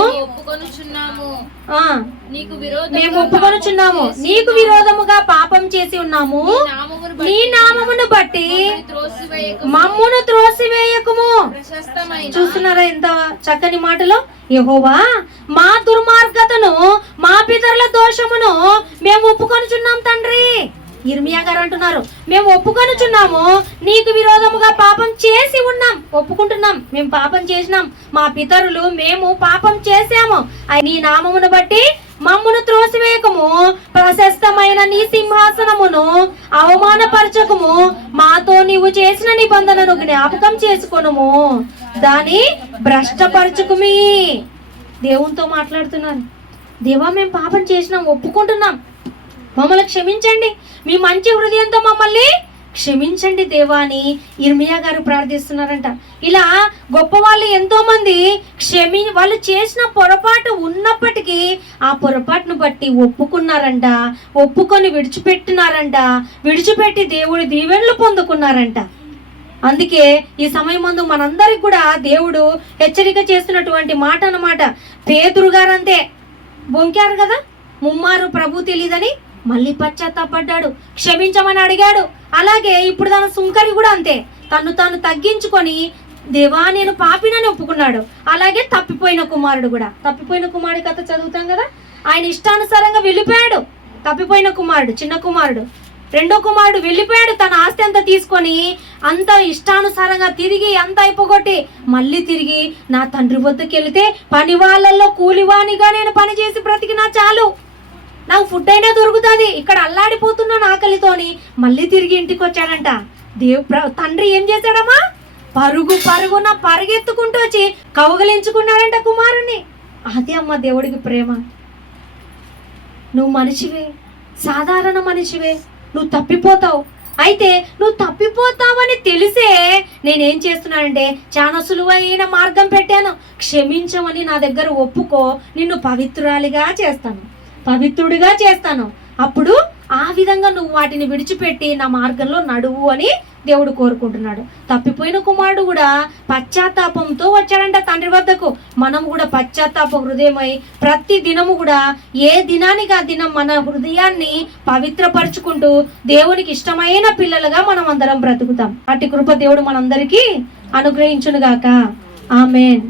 మేము ఒప్పుకొనుచున్నాము, నీకు విరోధముగా పాపం చేసి ఉన్నాము, నీ నామమును బట్టి మమ్మును త్రోసివేయకుము. చూస్తున్నారా ఎంత చక్కని మాటలో. యెహోవా మా దుర్మార్గతను, మా పితరుల దోషమును మేము ఒప్పుకొనుచున్నాం తండ్రి. ఇర్మియా గారు అంటున్నారు, మేము ఒప్పుకొనుచున్నాము, నీకు విరోధముగా పాపం చేసి ఉన్నాం. ఒప్పుకుంటున్నాం, మేము పాపం చేసినాం, మా పితరులు మేము పాపం చేశాము, నీ నామమును బట్టి మమ్మును త్రోసివేయకము, ప్రశస్తమైన నీ సింహాసనమును అవమానపరచకము, మాతో నీవు చేసిన నిబంధనను జ్ఞాపకం చేసుకొనుము, దాని భ్రష్టపరచుకుమి. దేవునితో మాట్లాడుతున్నారు. దేవా, మేము పాపం చేసినాం, ఒప్పుకుంటున్నాం, మమ్మల్ని క్షమించండి, మీ మంచి హృదయంతో మమ్మల్ని క్షమించండి దేవా అని ఇర్మియా గారు ప్రార్థిస్తున్నారంట. ఇలా గొప్ప వాళ్ళు ఎంతో మంది వాళ్ళు చేసిన పొరపాటు ఉన్నప్పటికీ ఆ పొరపాటును బట్టి ఒప్పుకున్నారంట, ఒప్పుకొని విడిచిపెట్టినారంట, విడిచిపెట్టి దేవుడి దీవెనలు పొందుకున్నారంట. అందుకే ఈ సమయం ముందు మనందరికి కూడా దేవుడు హెచ్చరిక చేస్తున్నటువంటి మాట అన్నమాట. పేతురు గారు అంతే, బొంకారు కదా, ముమ్మారు ప్రభు తెలియదని మళ్ళీ పశ్చాత్తాపడ్డాడు, క్షమించమని అడిగాడు. అలాగే ఇప్పుడు తన సుంకరి కూడా అంతే, తను తాను తగ్గించుకొని దేవా నేను పాపినని ఒప్పుకున్నాడు. అలాగే తప్పిపోయిన కుమారుడు కూడా, తప్పిపోయిన కుమారుడి కథ చదువుతాం కదా, ఆయన ఇష్టానుసారంగా వెళ్ళిపోయాడు. తప్పిపోయిన కుమారుడు, చిన్న కుమారుడు. రెండో కుమారుడు వెళ్ళిపోయాడు, తన ఆస్తి అంతా తీసుకొని అంత ఇష్టానుసారంగా తిరిగి అంత అయిపోగొట్టి మళ్ళీ తిరిగి నా తండ్రి వద్దకు వెళితే పని వాళ్ళల్లో కూలివానిగా నేను పని చేసి బ్రతికినా చాలు, నాకు ఫుడ్ అయినా దొరుకుతుంది, ఇక్కడ అల్లాడిపోతున్నాను ఆకలితోని మళ్ళీ తిరిగి ఇంటికి వచ్చాడంట. తండ్రి ఏం చేశాడమ్మా, పరుగున పరిగెత్తుకుంటూ వచ్చి కౌగలించుకున్నాడంట కుమారుణ్ణి. అదే అమ్మ దేవుడికి ప్రేమ. నువ్వు మనిషివే, సాధారణ మనిషివే, నువ్వు తప్పిపోతావు. అయితే నువ్వు తప్పిపోతావని తెలిసే నేనేం చేస్తున్నానంటే చాలా సులువైన మార్గం పెట్టాను. క్షమించమని నా దగ్గర ఒప్పుకో, నిన్ను పవిత్రురాలిగా చేస్తాను, పవిత్రుడిగా చేస్తాను. అప్పుడు ఆ విధంగా నువ్వు వాటిని విడిచిపెట్టి నా మార్గంలో నడువు అని దేవుడు కోరుకుంటున్నాడు. తప్పిపోయిన కుమారుడు కూడా పశ్చాత్తాపంతో వచ్చాడంట తండ్రి వద్దకు. మనం కూడా పశ్చాత్తాప హృదయమై ప్రతి దినము కూడా ఏ దినానికి ఆ దినం మన హృదయాన్ని పవిత్రపరుచుకుంటూ దేవునికి ఇష్టమైన పిల్లలుగా మనం అందరం బ్రతుకుతాం. అట్టి కృప దేవుడు మనందరికీ అనుగ్రహించునుగాక. ఆమేన్.